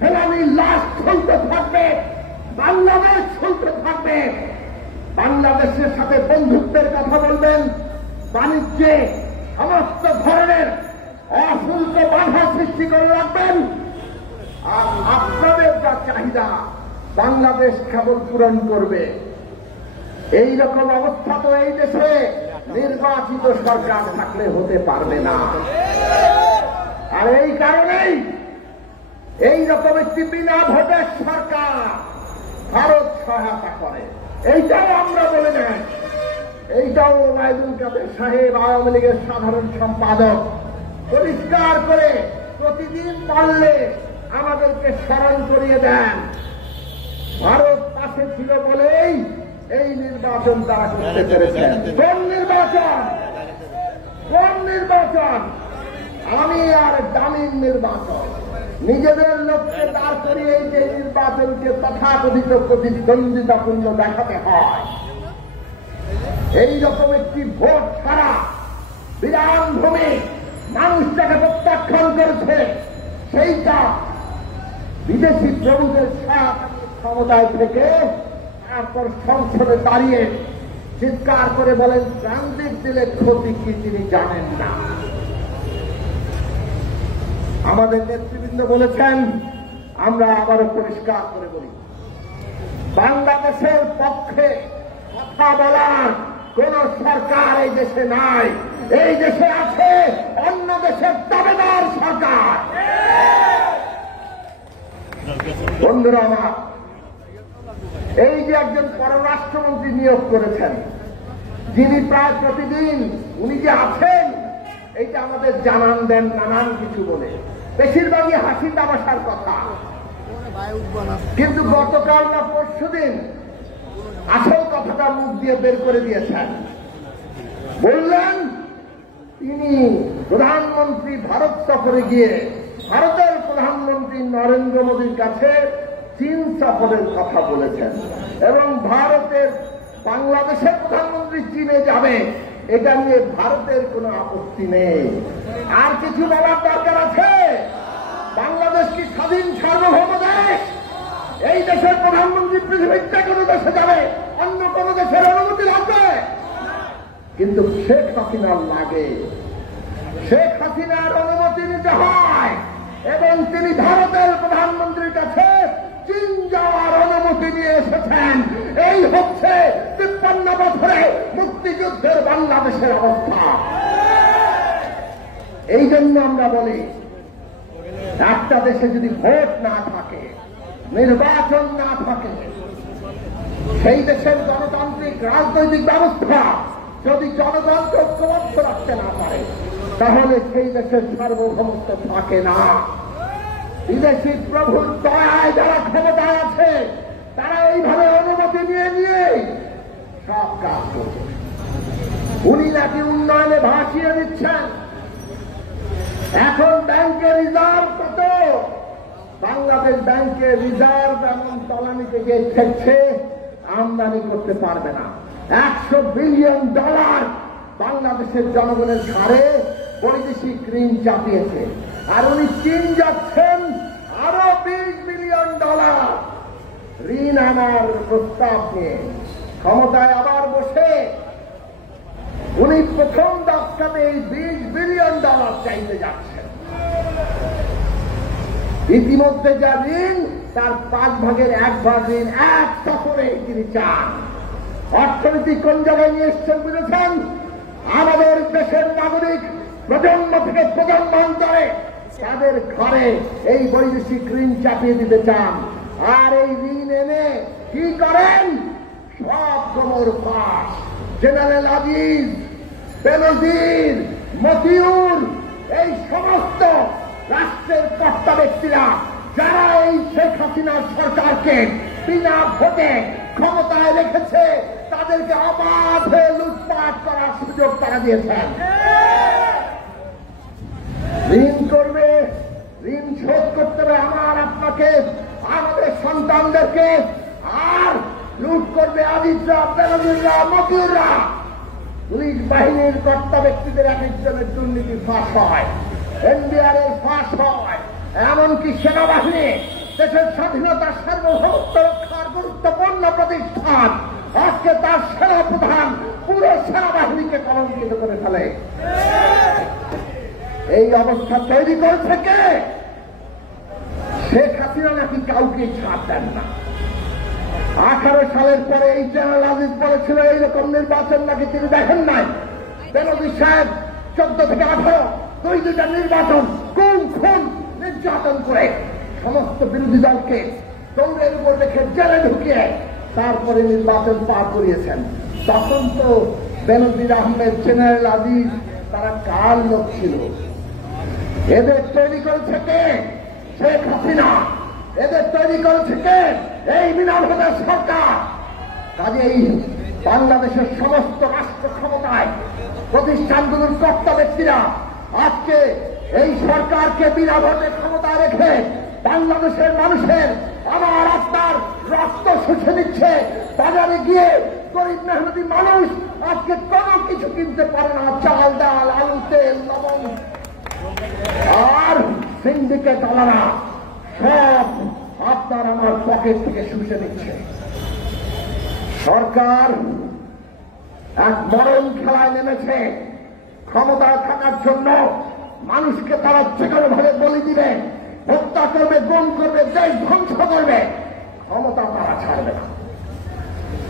ফেলানি লাশ চলতে থাকবে, বাংলাদেশ চলতে থাকবে। বাংলাদেশের সাথে বন্ধুত্বের কথা বলবেন, বাণিজ্যে সমস্ত ধরনের অশুল্ক বাধা সৃষ্টি করে রাখবেন। আর আপনাদের যা চাহিদা, বাংলাদেশ কেবল পূরণ করবে। এই রকম অবস্থা তো এই দেশে নির্বাচিত সরকার থাকলে হতে পারবে না। আর এই কারণেই এই রকম একটি বিনা ভোটের সরকার ভারত সহায়তা করে। এইটাও আমরা বলে নেই, এইটাও ওবায়দুল কাদের সাহেব আওয়ামী লীগের সাধারণ সম্পাদক পরিষ্কার করে প্রতিদিন বললে আমাদেরকে স্মরণ করিয়ে দেন। ভারত পাশে ছিল বলেই এই নির্বাচন তারা করতে পেরেছেন। কোন নির্বাচন? কোন নির্বাচন? আমি আর জামিন নির্বাচন। নিজেদের লোককে দাঁড় করিয়ে যে নির্বাচনকে তথাকথিত প্রতিদ্বন্দ্বিতাপূর্ণ দেখাতে হয়। এইরকম একটি ভোট ছাড়া বিরান ভূমি মানুষটাকে প্রত্যাখ্যান করেছে। সেইটা বিদেশি প্রভুদের ক্ষমতায় থেকে তারপর সংসদে দাঁড়িয়ে চিৎকার করে বলেন ট্রানজিট দিলে ক্ষতি কি তিনি জানেন না। আমাদের নেতৃবৃন্দ বলেছেন, আমরা আবারও পরিষ্কার করে বলি, বাংলাদেশের পক্ষে কথা বলার কোন সরকার এই দেশে নাই। এই দেশে আছে অন্য দেশের দাবেদার সরকার। বন্ধুরা আমার, এই যে একজন পররাষ্ট্রমন্ত্রী নিয়োগ করেছেন, যিনি প্রায় প্রতিদিন উনি যে আছেন এইটা আমাদের জানান দেন নানান কিছু বলে, বেশিরভাগই হাসি তামাশার কথা। কিন্তু গতকাল না পরশুদিন আসল কথাটা মুখ দিয়ে বের করে দিয়েছেন। বললেন তিনি প্রধানমন্ত্রী ভারত সফরে গিয়ে ভারতের প্রধানমন্ত্রী নরেন্দ্র মোদীর কাছে চীন সফরের কথা বলেছেন এবং ভারতের বাংলাদেশের প্রধানমন্ত্রী চীনে যাবে এটা নিয়ে ভারতের কোনো আপত্তি নেই। আর কিছু বলার দরকার আছে? বাংলাদেশ কি স্বাধীন সার্বভৌম দেশ? এই দেশের প্রধানমন্ত্রী পৃথিবীর যে কোনো দেশে যাবে, অন্য কোন দেশের অনুমতি লাগবে? কিন্তু শেখ হাসিনার লাগে। শেখ হাসিনার অনুমতি নিতে হয় এবং তিনি ভারতের প্রধানমন্ত্রীর কাছে চীন যাওয়ার অনুমতি নিয়ে এসেছেন। এই হচ্ছে 53 বছরে মুক্তিযুদ্ধের বাংলাদেশের অবস্থা। এই জন্য আমরা বলি, একটা দেশে যদি ভোট না থাকে, নির্বাচন না থাকে, সেই দেশের গণতান্ত্রিক রাজনৈতিক ব্যবস্থা যদি জনগণকে ঐক্যবদ্ধ রাখতে না পারে, তাহলে সেই দেশের সার্বভৌমত্ব থাকে না। বিদেশি প্রভুর দয়ায় যারা ক্ষমতায় আছে তারা এইভাবে অনুমতি নিয়ে নিয়ে সব কাজ করছে। উনি নাকি উন্নয়নে ভাসিয়ে দিচ্ছেন। এখন ব্যাংকের রিজার্ভ কত? বাংলাদেশ ব্যাংকের রিজার্ভ এমন তলানিতে গিয়ে ঠেকছে, আমদানি করতে পারবে না। $100 বিলিয়ন বাংলাদেশের জনগণের ঘাড়ে বৈদেশিক ঋণ চাপিয়েছে। আর উনি চীন যাচ্ছেন আরো $20 বিলিয়ন ঋণ আনার প্রস্তাব নিয়ে ক্ষমতায় আবার বসে উনি প্রথম দশটাতে এই $20 বিলিয়ন চাইতে যাচ্ছেন। ইতিমধ্যে যা ঋণ তার 5 ভাগের 1 ভাগ ঋণ এক সফরে তিনি চান। অর্থনীতি কোন জায়গায় নিয়ে এসছেন বুঝেছেন? আমাদের দেশের নাগরিক প্রজন্ম থেকে প্রজন্মান্তরে তাদের ঘরে এই বৈদেশিক ঋণ চাপিয়ে দিতে চান। আর এই ঋণ এনে কি করেন? সব কোমর পাশ জেনারেল আজিজ, বেনজির, মতিউর, এই সমস্ত রাষ্ট্রের কর্তা ব্যক্তিরা যারা এই শেখ হাসিনার সরকারকে বিনা ভোটে ক্ষমতায় রেখেছে, তাদেরকে অবাধে লুটপাট করার সুযোগ তারা দিয়েছেন। ঋণ করবে, ঋণ শোধ করতে হবে আমার আপনাকে, আমাদের সন্তানদেরকে, আর লুট করবে আজিজরা, বেনজিররা, মতিউররা। পুলিশ বাহিনীর কর্তা ব্যক্তিদের এক একজনের দুর্নীতি ফাঁস হয়, এনবিআর এর ফাঁস হয়, এমনকি সেনাবাহিনী দেশের স্বাধীনতা সার্বভৌমত্ব রক্ষার গুরুত্বপূর্ণ প্রতিষ্ঠান, আজকে তার সেনাপ্রধান পুরো সেনাবাহিনীকে কলঙ্কিত করে ফেলে। এই অবস্থা তৈরি করেছে কে? শেখ হাসিনা নাকি কাউকে ছাড় দেন না। 18 সালের পরে এই জেনারেল আজিজ বলেছিল এইরকম নির্বাচন নাকি তিনি দেখেন নাই। বেনজির সাহেব 14 থেকে 18 দুইটা নির্বাচন খুন নির্যাতন করে সমস্ত বিরোধী দলকে দৌড়ের উপর রেখে জেলে ঢুকিয়ে তারপরে নির্বাচন পার করিয়েছেন। তখন তো বেনজির আহমেদ, জেনারেল আজিজ তারা কার লোক ছিল? এদের তৈরি করেছে কে? শেখ হাসিনা। এদের তৈরি করেছে কে? এই মিনাল হকের সরকার। কাজেই বাংলাদেশের সমস্ত রাষ্ট্র ক্ষমতায় প্রতিষ্ঠানগুলোর কর্তা ব্যক্তিরা আজকে এই সরকারকে বিনা ভোটে ক্ষমতা রেখে বাংলাদেশের মানুষের আমার আপনার রক্ত শুষে নিচ্ছে। বাজারে গিয়ে গরিব মেহনতি মানুষ আজকে কোনো কিছু কিনতে পারে না, চাল, ডাল, আলু, তেল, লবণ। আর সিন্ডিকেট আলারা সব আপনার আমার পকেট থেকে শুষে নিচ্ছে। সরকার এক মরণ খেলায় নেমেছে। ক্ষমতায় থাকার জন্য মানুষকে তারা যে কোনো ভাবে বলি দিবে, হত্যা করবে, গুম করবে, দেশ ধ্বংস করবে, ক্ষমতা তারা ছাড়বে না।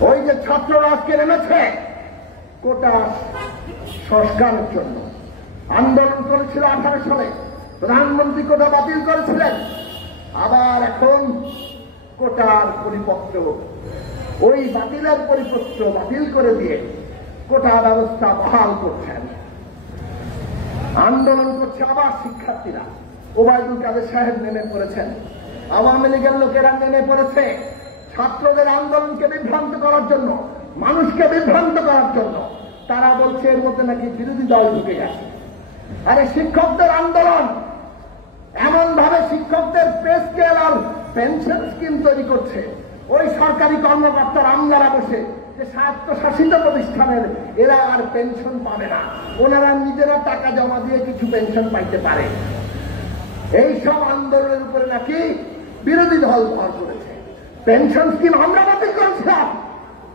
ওই যে ছাত্ররা আজকে নেমেছে কোটা সংস্কারের জন্য, আন্দোলন করেছিল 18 সালে, প্রধানমন্ত্রী কোটা বাতিল করেছিলেন। আবার এখন কোটার পরিপত্র, ওই বাতিলের পরিপত্র বাতিল করে দিয়ে কোটা ব্যবস্থা বহাল করছেন। আন্দোলন করছে আবার শিক্ষার্থীরা। ওবায়দুল কাদের সাহেব নেমে পড়েছেন, আওয়ামী লীগের লোকেরা নেমে পড়েছে ছাত্রদের আন্দোলনকে বিভ্রান্ত করার জন্য, মানুষকে বিভ্রান্ত করার জন্য। তারা বলছে এর মধ্যে নাকি বিরোধী দল ঢুকে গেছে। আরে শিক্ষকদের আন্দোলন এমন ভাবে শিক্ষকদের পে স্কেল আর পেনশন স্কিম তৈরি করছে, ওই সরকারি কর্মকর্তার আমলারা বসে যে স্বায়ত্তশাসিত প্রতিষ্ঠানের এরা আর পেনশন পাবে না, ওনারা নিজেরা টাকা জমা দিয়ে কিছু পেনশন পাইতে পারে। এই সব আন্দোলনের উপরে নাকি বিরোধী দল ভর করেছে। পেনশন স্কিম আমরা বাতিল করেছিলাম,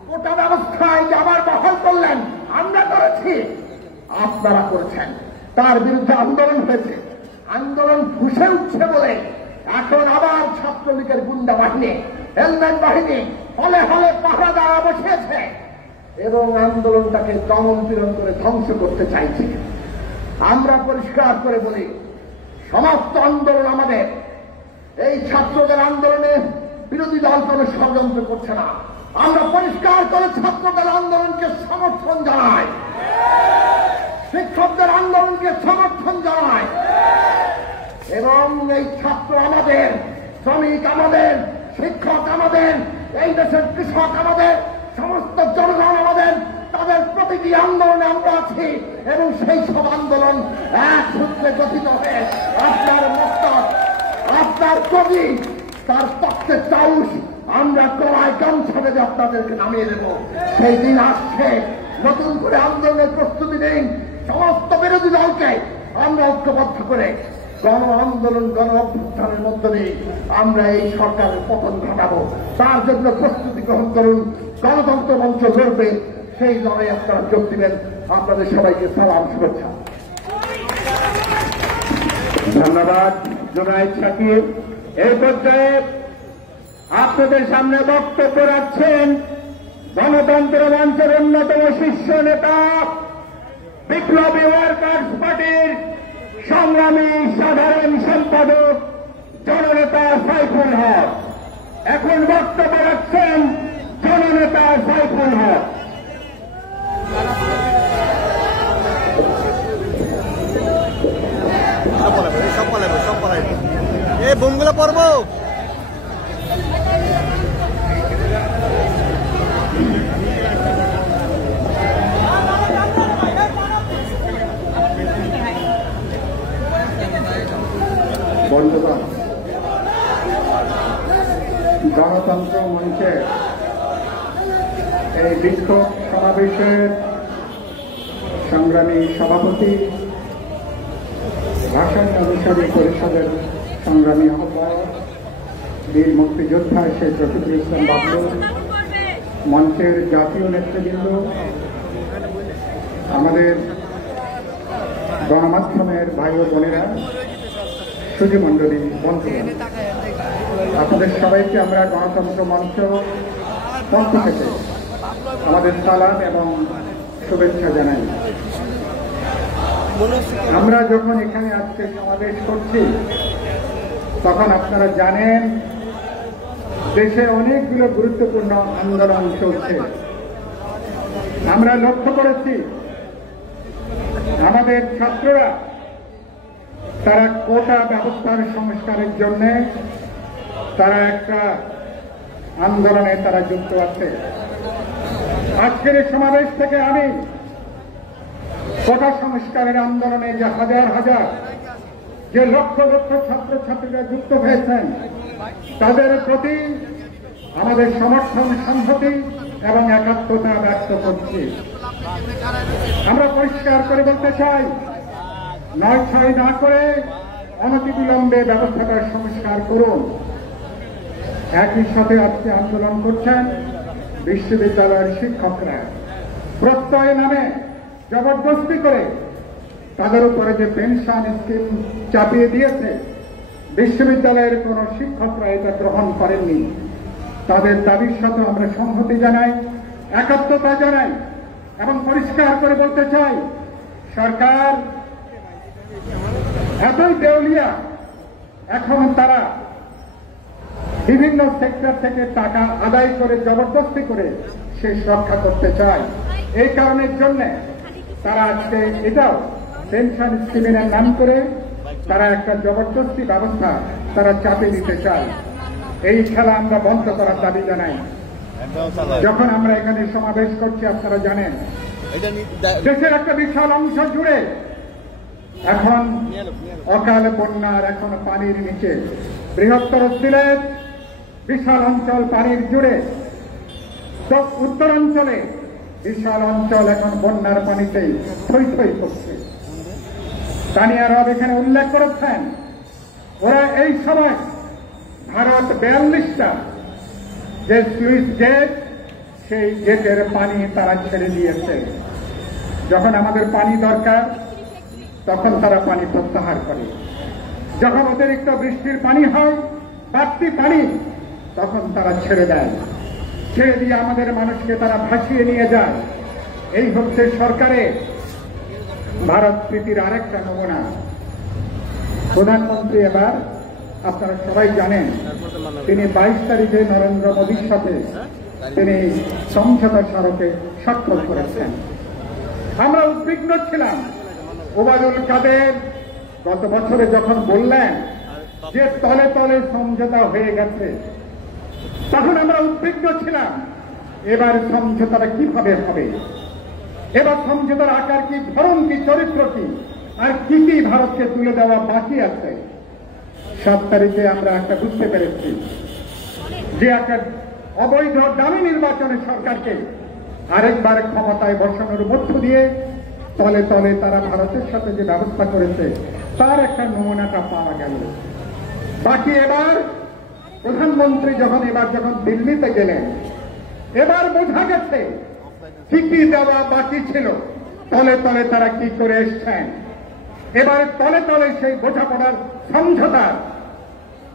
কোটা ব্যবস্থায় আবার বহাল করলেন, আমরা করেছি, আপনারা করেছেন। তার বিরুদ্ধে আন্দোলন হয়েছে, আন্দোলন ফুসে উঠছে বলে এখন আবার ছাত্রলীগের গুন্ডা বাহিনী, হেলমেট বাহিনী হলে হলে পাহারা দেওয়া বসিয়েছে এবং আন্দোলনটাকে দমন পীড়ন করে ধ্বংস করতে চাইছে। আমরা পরিষ্কার করে বলি, সমস্ত আন্দোলন আমাদের। এই ছাত্রদের আন্দোলনে বিরোধী দল কোনো ষড়যন্ত্র করছে না। আমরা পরিষ্কার করে ছাত্রদের আন্দোলনকে সমর্থন জানাই, শিক্ষকদের আন্দোলনকে সমর্থন জানাই এবং এই ছাত্র আমাদের, শ্রমিক আমাদের, শিক্ষক আমাদের, এই দেশের কৃষক আমাদের, সমস্ত জনগণ আমাদের, তাদের প্রতিটি আন্দোলনে আমরা আছি এবং সেই সব আন্দোলন এক সূত্রে গঠিত হয়ে আপনার মক্তব, আপনার কবি, তার পক্ষে চাউস আমরা কড়াই গামছা বেঁধে আপনাদেরকে নামিয়ে দেব। সেই দিন আসছে, নতুন করে আন্দোলনের প্রস্তুতি নেই। সমস্ত বিরোধী দলকে আমরা ঐক্যবদ্ধ করে গণ আন্দোলন, গণ অভ্যুত্থানের মধ্য দিয়ে আমরা এই সরকারের পতন ঘটাবো। তার জন্য প্রস্তুতি গ্রহণ করুন। গণতন্ত্র মঞ্চ লড়বে, সেই লড়াই আপনারা যোগ দিবেন। আপনাদের সবাইকে সালাম, শুভেচ্ছা। ধন্যবাদ জুনায়েদ শাকিব। এই পর্যায়ে আপনাদের সামনে বক্তব্য রাখছেন গণতন্ত্র মঞ্চের অন্যতম শীর্ষ নেতা, বিপ্লবী ওয়ার্কার্স পার্টির সংগ্রামী সাধারণ সম্পাদক জননেতা সাইফুল হক। এখন বক্তব্য রাখছেন জননেতা সাইফুল হক। এই বোমগুলো পড়বো। বন্ধুগণ, গণতন্ত্র মঞ্চে এই বিক্ষোভ সমাবেশের সংগ্রামী সভাপতি, ভাষা অনুসারী পরিষদের সংগ্রামী আহ্বায়ক, বীর মুক্তিযোদ্ধা শেখ রফিকুল ইসলাম বাবলু, মঞ্চের জাতীয় নেতৃবৃন্দ, আমাদের গণমাধ্যমের ভাই ও বোনেরা, সুধীমণ্ডলী, বন্ধুগণ, আপনাদের সবাইকে আমরা গণতন্ত্র মঞ্চ পক্ষ থেকে আমাদের সালাম এবং শুভেচ্ছা জানাই। আমরা যখন এখানে আজকে সমাবেশ করছি তখন আপনারা জানেন দেশে অনেকগুলো গুরুত্বপূর্ণ আন্দোলন চলছে। আমরা লক্ষ্য করেছি আমাদের ছাত্ররা তারা কোটা ব্যবস্থার সংস্কারের জন্য তারা একটা আন্দোলনে তারা যুক্ত আছে। আজকের এই সমাবেশ থেকে আমি কোটা সংস্কারের আন্দোলনে যে হাজার হাজার যে লক্ষ লক্ষ ছাত্রছাত্রীরা যুক্ত হয়েছেন তাদের প্রতি আমাদের সমর্থন, সংহতি এবং একাত্মতা ব্যক্ত করছি। আমরা পরিষ্কার করে বলতে চাই, ৯/৬ না করে অনতিবিলম্বে ব্যবস্থাটার সংস্কার করুন। একই সাথে আজকে আন্দোলন করছেন বিশ্ববিদ্যালয়ের শিক্ষকরা। প্রত্যয় নামে জবরদস্তি করে তাদের উপরে যে পেনশন স্কিম চাপিয়ে দিয়েছে, বিশ্ববিদ্যালয়ের কোন শিক্ষকরা এটা গ্রহণ করেননি। তাদের দাবির সাথে আমরা সংহতি জানাই, একাত্মতা জানাই এবং পরিষ্কার করে বলতে চাই, সরকার এতই দেউলিয়া, এখন তারা বিভিন্ন সেক্টর থেকে টাকা আদায় করে জবরদস্তি করে শেষ রক্ষা করতে চায়। এই কারণের জন্য তারা আজকে এটাও পেনশন স্কিমের নাম করে তারা একটা জবরদস্তি ব্যবস্থা তারা চাপে দিতে চায়। এই খেলা আমরা বন্ধ করার দাবি জানাই। যখন আমরা এখানে সমাবেশ করছি আপনারা জানেন দেশের একটা বিশাল অংশ জুড়ে এখন অকাল বন্যার, এখন পানির নিচে। বৃহত্তর সিলেট বিশাল অঞ্চল পানির জুড়ে, তো উত্তরাঞ্চলে বিশাল অঞ্চল এখন বন্যার পানিতেই থই থই করছে। তানিয়া রব এখানে উল্লেখ করেছেন, ওরা এই সময় ভারত 42টা যে সুইচ গেট, সেই গেটের পানি তারা ছেড়ে দিয়েছে। যখন আমাদের পানি দরকার তখন তারা পানি প্রত্যাহার করে। যখন অতিরিক্ত বৃষ্টির পানি হয়, বাড়তি পানি, তখন তারা ছেড়ে দেয়। ছেড়ে দিয়ে আমাদের মানুষকে তারা ভাসিয়ে নিয়ে যায়। এই হচ্ছে সরকারের ভারত প্রীতির আরেকটা নমুনা। প্রধানমন্ত্রী এবার আপনারা সবাই জানেন তিনি 22 তারিখে নরেন্দ্র মোদীর সাথে তিনি সমঝোতা স্মারকে স্বাক্ষর করেছেন। আমরা উদ্বিগ্ন ছিলাম। ওবায়দুল কাদের গত বছরে যখন বললেন যে তলে তলে সমঝোতা হয়ে গেছে, তখন আমরা উদ্বিগ্ন ছিলাম এবার সমঝোতাটা কিভাবে হবে, এবার সমঝোতার আকার কি, ধরন কি, চরিত্র কি, আর কি কি ভারতকে তুলে দেওয়া বাকি আছে। 7 তারিখে আমরা একটা বুঝতে পেরেছি যে একটা অবৈধ দামি নির্বাচনে সরকারকে আরেকবার ক্ষমতায় বসানোর মধ্য দিয়ে তলে তলে তারা ভারতের সাথে যে ব্যবস্থা করেছে তার একটা নমুনাটা পাওয়া গেল। বাকি এবার প্রধানমন্ত্রী যখন দিল্লিতে গেলেন, এবার বোঝা গেছে কি কি দেওয়া বাকি ছিল, তলে তলে তারা কি করে এসছেন। এবার তলে তলে সেই বোঝাপড়ার সমঝোতার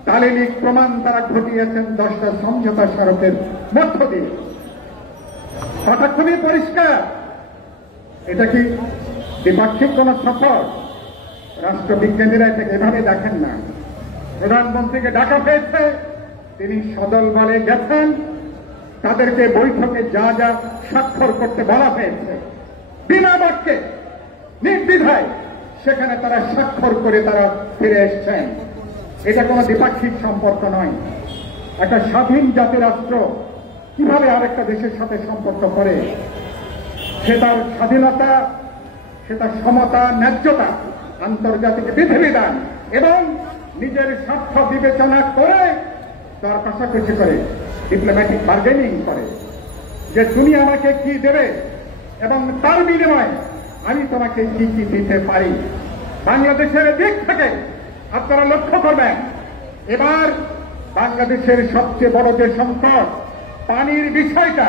তালিলিক প্রমাণ তারা ঘটিয়েছেন 10টা সমঝোতা স্মারকের মধ্য দিয়ে। কথা খুবই পরিষ্কার, এটা কি দ্বিপাক্ষিক কোন সফর? রাষ্ট্রবিজ্ঞানীরা এটাকে এভাবে দেখেন না। প্রধানমন্ত্রীকে ডাকা হয়েছে, তিনি সদল বলে গেছেন, তাদেরকে বৈঠকে যা যা স্বাক্ষর করতে বলা হয়েছে বিনা বাক্যে নির্দ্বিধায় সেখানে তারা স্বাক্ষর করে তারা ফিরে এসছেন। এটা কোনো দ্বিপাক্ষিক সম্পর্ক নয়। একটা স্বাধীন জাতি রাষ্ট্র কিভাবে আরেকটা দেশের সাথে সম্পর্ক করে, সে তার স্বাধীনতা, সে তার সমতা, ন্যায্যতা, আন্তর্জাতিক বিধিবিধান এবং নিজের স্বার্থ বিবেচনা করে তার কষাকষি করে, ডিপ্লোম্যাটিক বার্গেনিং করে যে তুমি আমাকে কি দেবে এবং তার বিনিময়ে আমি তোমাকে কি কি দিতে পারি। বাংলাদেশের দিক থেকে আপনারা লক্ষ্য করবেন, এবার বাংলাদেশের সবচেয়ে বড় যে সংকট পানির বিষয়টা,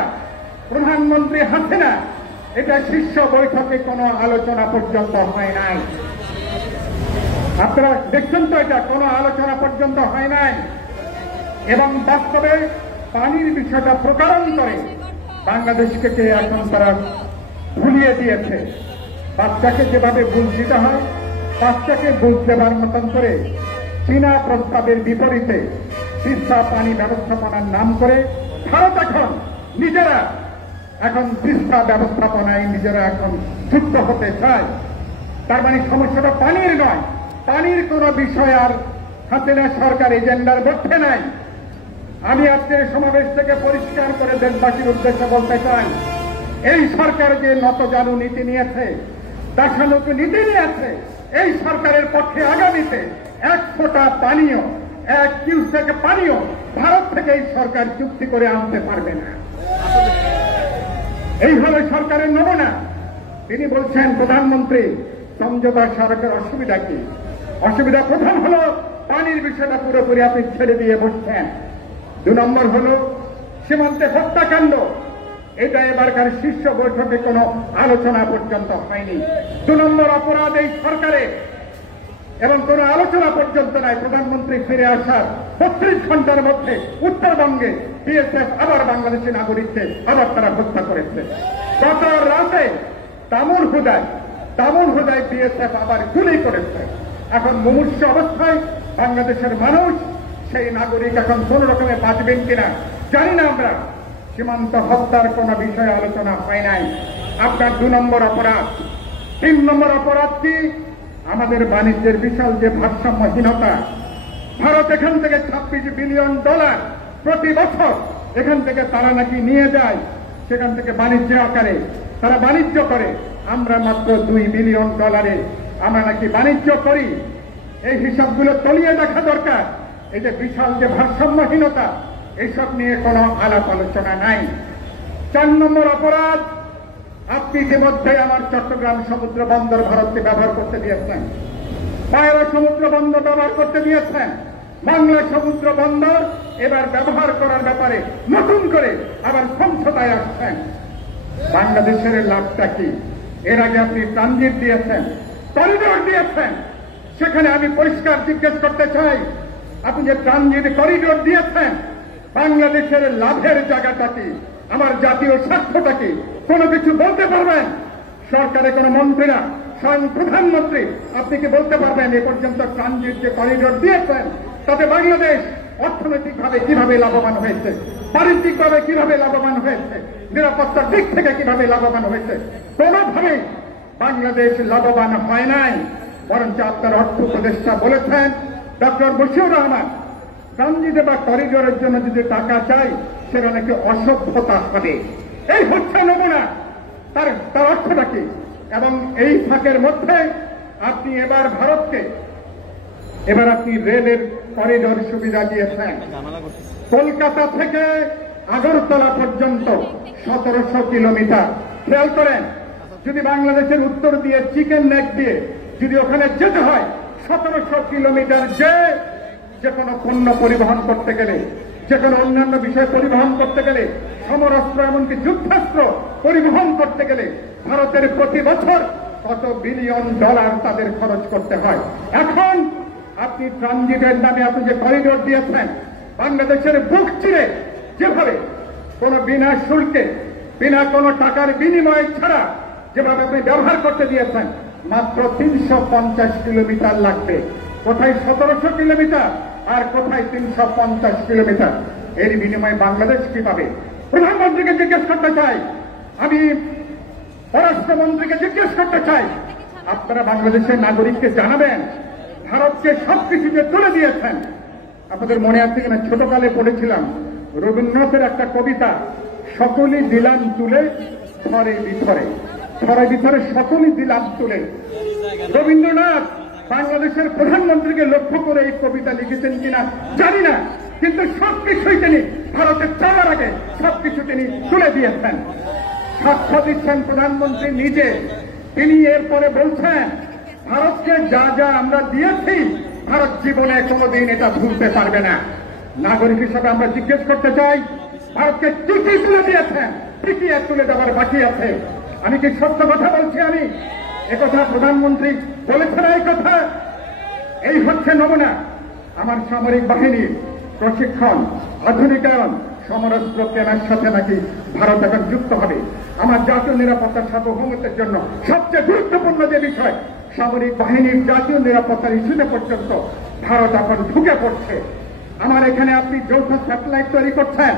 প্রধানমন্ত্রী হাসিনা এটা শীর্ষ বৈঠকে কোনো আলোচনা পর্যন্ত হয় নাই। আপনারা দেখছেন তো, এটা কোনো আলোচনা পর্যন্ত হয় নাই। এবং বাস্তবে পানির বিষয়টা প্রকারণ করে বাংলাদেশকে এখন তারা ভুলিয়ে দিয়েছে। বাচ্চাকে যেভাবে বুঝ দিতে হয়, বাচ্চাকে বুঝ দেবার মতন করে চীনা প্রস্তাবের বিপরীতে তিস্তা পানি ব্যবস্থাপনার নাম করে ভারত এখন তিস্তা ব্যবস্থাপনায় নিজেরা এখন যুক্ত হতে চায়। তার মানে সমস্যাটা পানির নয়, পানির কোন বিষয় আর হাসিনা সরকার এজেন্ডার মধ্যে নাই। আমি আজকের সমাবেশ থেকে পরিষ্কার করে দেশবাসীর উদ্দেশ্যে বলতে চাই, এই সরকার যে নতজানু নীতি নিয়েছে, দাসানুক নীতি নিয়েছে, এই সরকারের পক্ষে আগামীতে এক ফোঁটা পানীয়, এক কিউসেক পানীয় ভারত থেকে এই সরকার চুক্তি করে আনতে পারবে না। এই হলো সরকারের নমুনা। তিনি বলছেন প্রধানমন্ত্রী সমঝোতা সরকার অসুবিধা কি? অসুবিধা প্রথম হলো পানির বিষয়টা পুরোপুরি আপনি ছেড়ে দিয়ে বসছেন। 2 নম্বর হলো সীমান্তে হত্যাকাণ্ড, এটা এবারকার শীর্ষ বৈঠকে কোনো আলোচনা পর্যন্ত হয়নি। 2 নম্বর অপরাধ এই সরকারে এবং কোন আলোচনা পর্যন্ত নাই। প্রধানমন্ত্রী ফিরে আসার 32 ঘন্টার মধ্যে উত্তরবঙ্গে বিএসএফ আবার বাংলাদেশি নাগরিককে আবার তারা হত্যা করেছে। গত রাতে দামুর হুদায় বিএসএফ আবার গুলি করেছে। এখন মুমূর্ষু অবস্থায় বাংলাদেশের মানুষ, সেই নাগরিক এখন কোন রকমে বাঁচবেন কিনা জানি না আমরা। সীমান্ত হত্যার কোন বিষয়ে আলোচনা হয় নাই। আপনার 2 নম্বর অপরাধ। 3 নম্বর অপরাধ কি? আমাদের বাণিজ্যের বিশাল যে ভারসাম্যহীনতা। ভারত এখান থেকে $26 বিলিয়ন প্রতি বছর এখান থেকে তারা নাকি নিয়ে যায়, সেখান থেকে বাণিজ্য আকারে তারা বাণিজ্য করে। আমরা মাত্র $2 বিলিয়ন আমরা নাকি বাণিজ্য করি। এই হিসাবগুলো তলিয়ে দেখা দরকার। এই যে বিশাল যে ভারসাম্যহীনতা, এইসব নিয়ে কোনো আলাপ আলোচনা নাই। 4 নম্বর অপরাধ, আপনি ইতিমধ্যে আমার চট্টগ্রাম সমুদ্র বন্দর ভারতকে ব্যবহার করতে দিয়েছেন, পায়রা সমুদ্র বন্দর ব্যবহার করতে দিয়েছেন। বাংলা সমুদ্র বন্দর এবার ব্যবহার করার ব্যাপারে নতুন করে আবার সমঝোতায় আসছেন। বাংলাদেশের লাভটা কি? এর আগে আপনি ট্রানজিট দিয়েছেন, করিডোর দিয়েছেন। সেখানে আমি পরিষ্কার জিজ্ঞেস করতে চাই, আপনি যে ট্রানজিট করিডোর দিয়েছেন, বাংলাদেশের লাভের জায়গাটা কি? আমার জাতীয় স্বার্থটা কি? কোনো কিছু বলতে পারবেন? সরকারের কোন মন্ত্রীরা, স্বয়ং প্রধানমন্ত্রী আপনি কি বলতে পারবেন এ পর্যন্ত ট্রানজিট যে করিডোর দিয়েছেন তাতে বাংলাদেশ অর্থনৈতিকভাবে কিভাবে লাভবান হয়েছে, বাণিজ্যিকভাবে কিভাবে লাভবান হয়েছে, নিরাপত্তার দিক থেকে কিভাবে লাভবান হয়েছে? কোনোভাবেই বাংলাদেশ লাভবান হয় নাই। বরঞ্চ আপনার অর্থ উপদেষ্টা বলেছেন, ডক্টর বশিউর রহমান, ট্রানজিট বা করিডোরের জন্য যদি টাকা চাই সেটা নাকি অসভ্যতা হবে। এই হচ্ছে নমুনা। তার অর্থটা কি? এবং এই ফাঁকের মধ্যে আপনি এবার আপনি রেলের করিডোর সুবিধা দিয়েছেন। কলকাতা থেকে আগরতলা পর্যন্ত 1700 কিলোমিটার। খেয়াল করেন, যদি বাংলাদেশের উত্তর দিয়ে চিকেন নেক দিয়ে যদি ওখানে যেতে হয় 1700 কিলোমিটার, যে কোনো পণ্য পরিবহন করতে গেলে, যে কোনো অন্যান্য বিষয় পরিবহন করতে গেলে, সমরাস্ত্র এমনকি যুদ্ধাস্ত্র পরিবহন করতে গেলে ভারতের প্রতি বছর কত বিলিয়ন ডলার তাদের খরচ করতে হয়। এখন আপনি ট্রানজিটের নামে আপনি যে করিডোর দিয়েছেন, বাংলাদেশের বুক চিরে যেভাবে কোন বিনা শুল্কে, বিনা কোনো টাকার বিনিময় ছাড়া যেভাবে আপনি ব্যবহার করতে দিয়েছেন, মাত্র 350 কিলোমিটার লাগবে। কোথায় 1700 কিলোমিটার আর কোথায় 350 কিলোমিটার? এর বিনিময়ে বাংলাদেশ কি পাবে? প্রধানমন্ত্রীকে জিজ্ঞেস করতে চাই, আমি পররাষ্ট্রমন্ত্রীকে জিজ্ঞেস করতে চাই, আপনারা বাংলাদেশের নাগরিককে জানাবেন ভারতকে সবকিছু যে তুলে দিয়েছেন। আপনাদের মনে আছে কিনা, ছোটকালে পড়েছিলাম রবীন্দ্রনাথের একটা কবিতা, সকলই দিলাম তুলে থরে বিথরে, থরে বিথরে সকলই দিলাম তুলে। রবীন্দ্রনাথ বাংলাদেশের প্রধানমন্ত্রীকে লক্ষ্য করে এই কবিতা লিখেছেন কিনা জানি না, কিন্তু সবকিছুই তিনি ভারতের চাওয়ার আগে সবকিছু তিনি তুলে দিয়েছেন। সাক্ষ্য দিচ্ছেন প্রধানমন্ত্রী নিজে। তিনি এরপরে বলছেন, ভারতকে যা যা আমরা দিয়েছি ভারত জীবনে কোনোদিন এটা ভুলতে পারবে না। নাগরিক হিসাবে আমরা জিজ্ঞেস করতে চাই, ভারতকে কি কি তুলে দিয়েছেন, কি কি তুলে দেওয়ার বাকি আছে? আমি কি সত্য কথা বলছি? আমি একথা প্রধানমন্ত্রী বলেছেন। এই কথা, এই হচ্ছে নমুনা। আমার সামরিক বাহিনীর প্রশিক্ষণ, আধুনিকায়ন, সমরাস্ত্র কেনার সাথে নাকি ভারত এখন যুক্ত হবে। আমার জাতীয় নিরাপত্তার সার্বভৌমত্বের জন্য সবচেয়ে গুরুত্বপূর্ণ যে বিষয়, সামরিক বাহিনীর জাতীয় নিরাপত্তার ইস্যুতে পর্যন্ত ভারত এখন ঢুকে পড়ছে। আমার এখানে আপনি যৌথ স্যাটেলাইট তৈরি করছেন,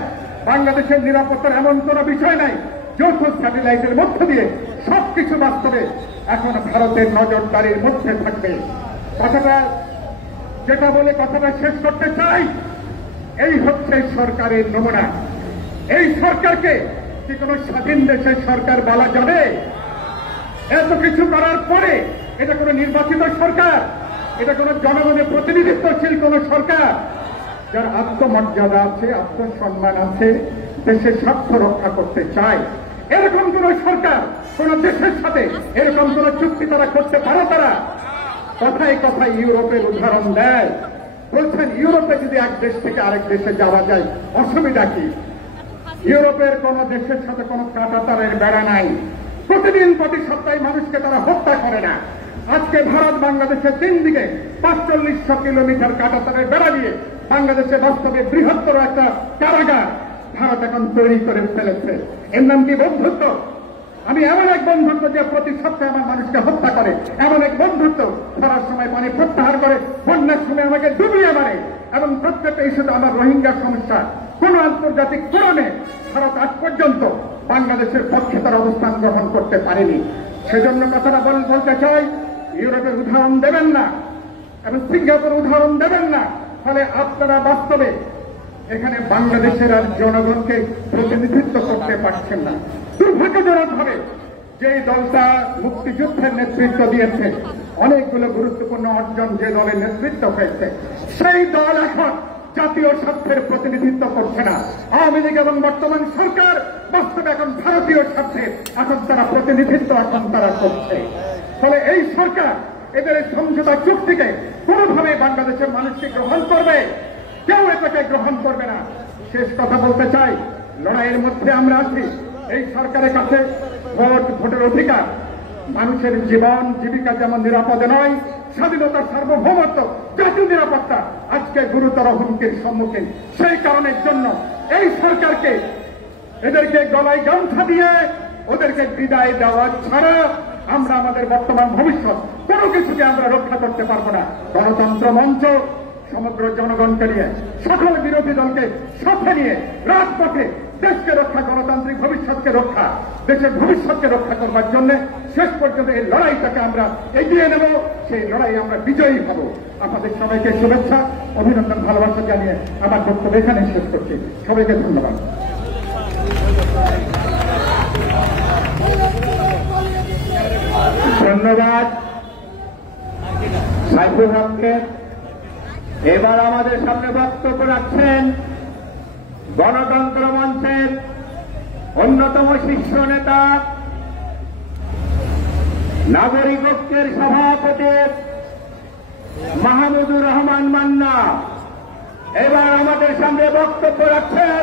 বাংলাদেশের নিরাপত্তার এমন কোন বিষয় নাই যৌথ স্যাটেলাইটের মধ্য দিয়ে সবকিছু বাস্তবে এখন ভারতের নজরদারির মধ্যে থাকবে। কথাটা যেটা বলে কথাটা শেষ করতে চাই, এই হচ্ছে সরকারের নমুনা। এই সরকারকে কি কোনো স্বাধীন দেশের সরকার বলা যাবে? এত কিছু করার পরে এটা কোনো নির্বাচিত সরকার, এটা কোনো জনগণের প্রতিনিধিত্বশীল কোন সরকার, যার আত্মমর্যাদা আছে, আত্মসম্মান আছে, দেশের স্বার্থ রক্ষা করতে চায়, এরকম কোন সরকার কোন দেশের সাথে এরকম কোন চুক্তি তারা করতে পারে? তারা কথায় কথায় ইউরোপের উদাহরণ দেয়, বলছেন ইউরোপে যদি এক দেশ থেকে আরেক দেশে যাওয়া যায় অসুবিধা কি? ইউরোপের কোন দেশের সাথে কোন কাঁটাতারের বেড়া নাই, প্রতিদিন প্রতি সপ্তাহে মানুষকে তারা হত্যা করে না। আজকে ভারত বাংলাদেশের 3 দিকে 4500 কিলোমিটার কাঁটাতারের বেড়া দিয়ে বাংলাদেশে বাস্তবে বৃহত্তর একটা কারাগার ভারত এখন তৈরি করে ফেলেছে। এর নাম কি বন্ধুত্ব? আমি এমন এক বন্ধুত্ব যে প্রতি সপ্তাহে আমার মানুষকে হত্যা করে, এমন এক বন্ধুত্ব ধরার সময় পানি প্রত্যাহার করে, বন্যার সময় আমাকে ডুবিয়ে মারে, এবং প্রত্যেকটা ইস্যুতে আমার রোহিঙ্গা সমস্যা কোন আন্তর্জাতিক ফোরামে ভারত আজ পর্যন্ত বাংলাদেশের পক্ষে তার অবস্থান গ্রহণ করতে পারেনি। সেজন্য কথাটা বলতে চাই, ইউরোপের উদাহরণ দেবেন না এবং সিঙ্গাপুর উদাহরণ দেবেন না, ফলে আপনারা বাস্তবে এখানে বাংলাদেশের আর জনগণকে প্রতিনিধিত্ব করতে পারছেন না। দুর্ভাগ্যজনক ভাবে যে দলটা মুক্তিযুদ্ধের নেতৃত্ব দিয়েছে, অনেকগুলো গুরুত্বপূর্ণ অর্জন যে দলের নেতৃত্ব হয়েছে, সেই দল এখন জাতীয় স্বার্থের প্রতিনিধিত্ব করছে না। আওয়ামী লীগ এবং বর্তমান সরকার বাস্তবে এখন ভারতীয় স্বার্থের এখন তারা প্রতিনিধিত্ব এখন তারা করছে। ফলে এই সরকার এদের সমঝোতা চুক্তিকে কোনোভাবে বাংলাদেশের মানুষকে গ্রহণ করবে, কেউ এটাকে গ্রহণ করবে না। শেষ কথা বলতে চাই, লড়াইয়ের মধ্যে আমরা আছি। এই সরকারের কাছে ভোটের অধিকার, মানুষের জীবন জীবিকা যেমন নিরাপদে নয়, স্বাধীনতার সার্বভৌমত্ব, জাতীয় নিরাপত্তা আজকে গুরুতর হুমকির সম্মুখীন। সেই কারণের জন্য এই সরকারকে এদেরকে গলায় গামছা দিয়ে ওদেরকে বিদায় দেওয়া ছাড়া আমরা আমাদের বর্তমান ভবিষ্যৎ কোনো কিছুকে আমরা রক্ষা করতে পারবো না। গণতন্ত্র মঞ্চ সমগ্র জনগণকে নিয়ে, সকল বিরোধী দলকে সাথে নিয়ে রাজপথে দেশকে রক্ষা, গণতান্ত্রিক ভবিষ্যৎকে রক্ষা, দেশের ভবিষ্যৎকে রক্ষা করবার জন্য শেষ পর্যন্ত এই লড়াইটাকে আমরা এগিয়ে নেব। সেই লড়াই আমরা বিজয়ী হব। আপনাদের সবাইকে শুভেচ্ছা, অভিনন্দন, ভালোবাসা জানিয়ে আমার বক্তব্য এখানে শেষ করছি। সবাইকে ধন্যবাদ। ধন্যবাদ সাইফুল হককে। এবার আমাদের সামনে বক্তব্য রাখছেন গণতন্ত্র মঞ্চের অন্যতম শীর্ষ নেতা, নাগরিক ঐক্যের সভাপতি মাহমুদুর রহমান মান্না। এবার আমাদের সামনে বক্তব্য রাখছেন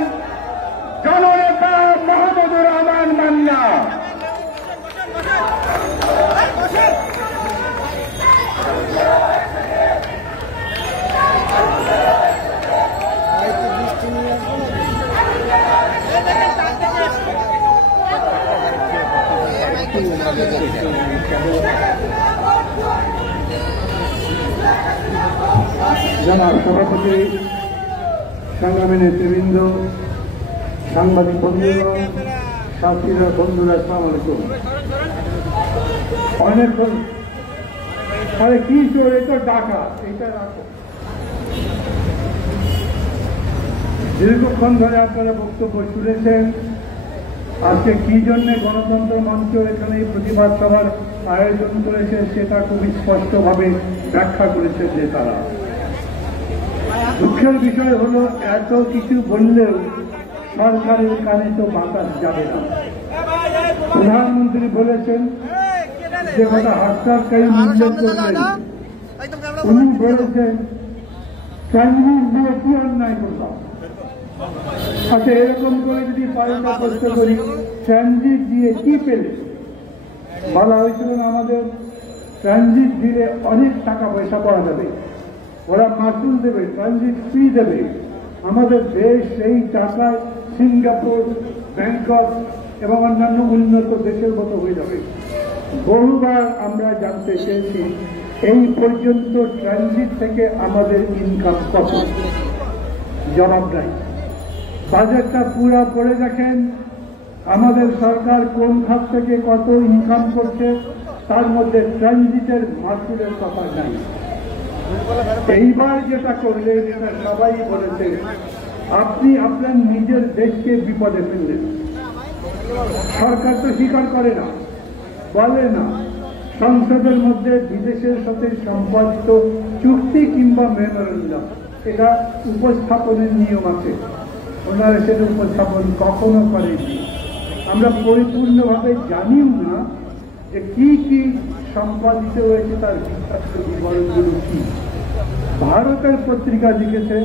জননেতা মাহমুদুর রহমান মান্না। জনাব সভাপতি, সংগ্রামী নেতৃবৃন্দ, সাংবাদিক বন্ধুগণ, সাথীরা, বন্ধুরা, আসসালামু আলাইকুম। অনেকক্ষণ আরে কি চোর, এ তো ডাকা, এইটা রাখো। দীর্ঘক্ষণ ধরে আপনারা বক্তব্য শুনেছেন। আজকে কি জন্য গণতন্ত্র মঞ্চ এখানে প্রতিবাদ সভার আয়োজন করেছে সেটা খুবই স্পষ্টভাবে ব্যাখ্যা করেছে যে তারা। দুঃখের বিষয় হলো এত কিছু বললেও সরকারের কানে তো বাতাস যাবে না। প্রধানমন্ত্রী বলেছেন যে কথা হাসপাতাল উল্লেখ করলেন, উনি বলেছেন ট্রানজিট দিয়ে কি অন্যায় করলাম। আচ্ছা, এরকম করে যদি পাল্টা প্রশ্ন করি, ট্রানজিট দিয়ে কি পেলে? বলা হয়েছিল আমাদের ট্রানজিট দিলে অনেক টাকা পয়সা পাওয়া যাবে, ওরা মাসুল দেবে, ট্রানজিট ফি দেবে। আমাদের দেশ সেই টাকায় সিঙ্গাপুর, ব্যাংকক এবং অন্যান্য উন্নত দেশের মতো হয়ে যাবে। বহুবার আমরা জানতে চেয়েছি এই পর্যন্ত ট্রানজিট থেকে আমাদের ইনকাম কত, জবাব নাই। বাজেটটা পুরো পড়ে দেখেন আমাদের সরকার কোন খাত থেকে কত ইনকাম করছে, তার মধ্যে ট্রানজিটের মাসুলের কথা নাই। এইবার যেটা করলেন এটা সবাই বলেছে আপনি আপনার নিজের দেশকে বিপদে ফেললেন। সরকার তো স্বীকার করে না, বলে না সংসদের মধ্যে বিদেশের সাথে সম্পাদিত চুক্তি কিংবা মেমোরেন্ডাম এটা উপস্থাপনের নিয়ম আছে, ওনারা সেটা উপস্থাপন কখনো করেনি। আমরা পরিপূর্ণভাবে জানিও না যে কি কি সম্পাদিত হয়েছে তার বিবরণগুলো কি। ভারতের পত্রিকা লিখেছে,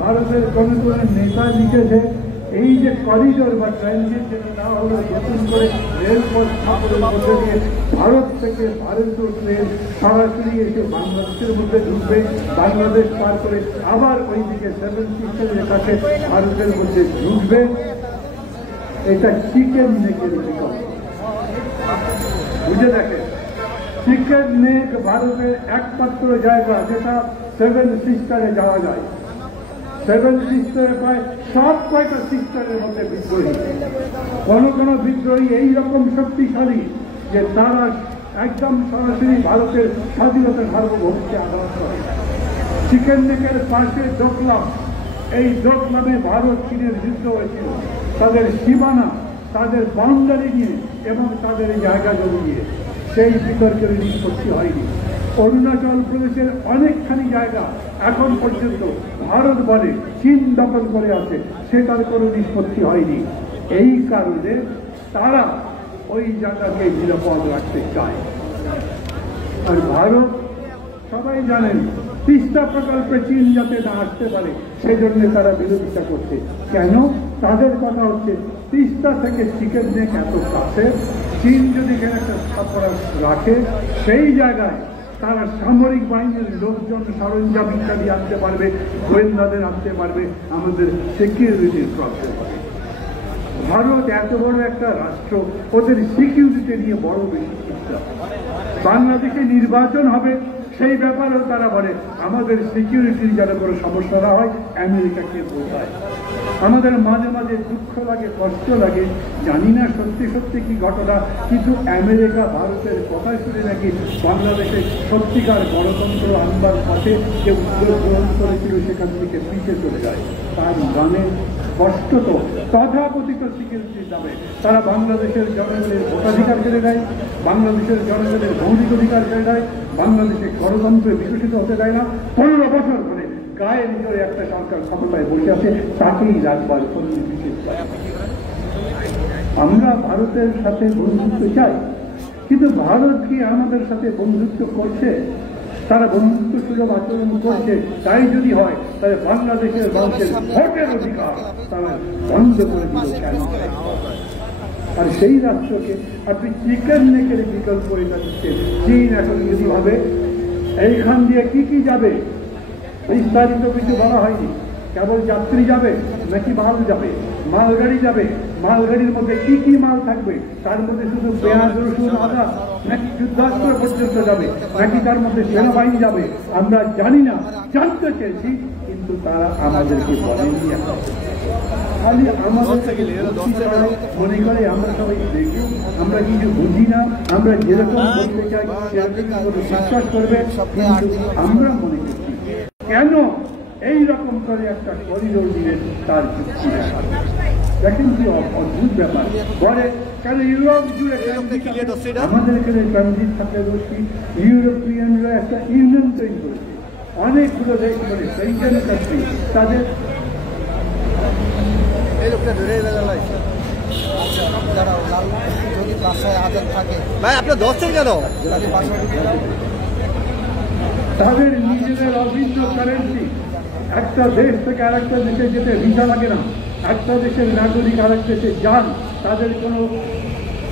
ভারতের কোন কোন নেতা লিখেছে এই যে করিডোর বা ট্রানজিট না হলে নতুন করে রেলপথ স্থাপনের মধ্যে দিয়ে ভারত থেকে ভারতীয় ট্রেন সরাসরি এসে বাংলাদেশের মধ্যে ঢুকবে, বাংলাদেশ পার করে আবার ওইদিকে 7 সিস্টারের কাছে ভারতের মধ্যে ঢুকবে। এটা চিকেন নেকের বিকল্প, বুঝে দেখেন। চিকেন নেক ভারতের একমাত্র জায়গা যেটা 7 সিস্টারে যাওয়া যায়। 7 সিস্টারে প্রায় সব কয়টা সিস্টারের মধ্যে বিদ্রোহী, কোন বিদ্রোহী এইরকম শক্তিশালী যে তারা একদম সরাসরি ভারতের স্বাধীনতা সার্বভৌমকে আঘাত করে। চিকেন নেকের পাশে ডোকলাম, এই ডোকলামে ভারত চীনের যুদ্ধ হয়েছিল তাদের সীমানা, তাদের বাউন্ডারি নিয়ে এবং তাদের জায়গা জমি নিয়ে। সেই বিতর্কের নিষ্পত্তি হয়নি। অরুণাচল প্রদেশের অনেকখানি জায়গা এখন পর্যন্ত ভারত বলে চীন দখল করে আছে, সেটার কোনো নিষ্পত্তি হয়নি। এই কারণে তারা ওই জায়গাকে নিরাপদ রাখতে চায়। আর ভারত সবাই জানেন তিস্তা প্রকল্পে চীন যাতে না আসতে পারে সেজন্য তারা বিরোধিতা করছে। কেন? তাদের কথা হচ্ছে তিস্তা থেকে চিকেন নেক এত কাছে, চীন যদি এখানে একটা স্থাপনা রাখে সেই জায়গায় তারা সামরিক বাহিনীর লোকজন সরঞ্জাম ইত্যাদি আনতে পারবে, গোয়েন্দাদের আনতে পারবে, আমাদের সিকিউরিটির প্রবলেম হবে। ভারত এত বড় একটা রাষ্ট্র, ওদের সিকিউরিটি নিয়ে বড় বেশি চিন্তা। বাংলাদেশে নির্বাচন হবে সেই ব্যাপারেও তারা বলে আমাদের সিকিউরিটির যেন কোনো সমস্যা না হয় আমেরিকাকে বোঝায়। আমাদের মাঝে মাঝে দুঃখ লাগে, কষ্ট লাগে, জানি না সত্যি সত্যি কি ঘটনা, কিন্তু আমেরিকা ভারতের কথা শুনে নাকি বাংলাদেশে সত্যিকার গণতন্ত্র আনবার পথে যে উদ্যোগ গ্রহণ করেছিল সেখান থেকে পিছিয়ে চলে যায়। তার গানে স্পষ্টত তথাকথিত সিকিউরিটির দামে তারা বাংলাদেশের জনগণের ভোটাধিকার কেড়ে দেয়, বাংলাদেশের জনগণের মৌলিক অধিকার কেড়ে দেয়, বাংলাদেশে গণতন্ত্র বিকশিত হতে দেয় না। 15 বছর ধরে গায়ের ভিতরে একটা সরকার ক্ষমতায় বসে আছে, তাকেই রাখবার কোন বিশেষ। আমরা ভারতের সাথে বন্ধুত্ব চাই, কিন্তু ভারত কি আমাদের সাথে বন্ধুত্ব করছে? তারা বন্ধুত্ব সুলভ আচরণ করছে। তাই যদি হয় তাহলে বাংলাদেশের মানুষের ভোটের অধিকার তারা বন্ধ করে দিল কেন? আর সেই রাষ্ট্রকে আপনি চিকেন নেকের বিকল্প এটা দিচ্ছেন। চীন এখন যদি হবে এইখান দিয়ে কি কি যাবে বিস্তারিত কিছু বলা হয়নি, কেবল যাত্রী যাবে নাকি মাল যাবে, মালগাড়ি যাবে, মালগাড়ির মধ্যে কি কি মাল থাকবে, তার মধ্যে শুধু পেঁয়াজ রসুন আদা নাকি যুদ্ধাস্ত্র পর্যন্ত যাবে, নাকি তার মধ্যে সেনাবাহিনী যাবে, আমরা জানি না। জানতে চেয়েছি কিন্তু তারা আমাদেরকে বলেনি। খালি আমাদের মনে করে আমরা সবাই দেখি, আমরা কিছু বুঝি না, আমরা যেরকম বলতে চাই সেরকম বিশ্বাস করবে, কিন্তু আমরা মনে করছি কেন এইরকম করে একটা করিডোর দিলেন তার যুক্তি দেখেন কি অদ্ভুত ব্যাপার। বলে কেন ইউরোপ জুড়ে আমাদের এখানে ট্রানজিট থাকলে বলছি ইউরোপিয়ানরা একটা ইউনিয়ন তৈরি করেছে, অনেকগুলো দেশ করে সেইখানে কান্ট্রি তাদের ভাই আপনার দশজন কেন? তাদের নিজেদের অভিন্ন কারেন্সি, একটা দেশ থেকে আরেকটা দেশে যেতে ভিসা লাগে না, একটা দেশের নাগরিক আরেক দেশে যান তাদের কোনো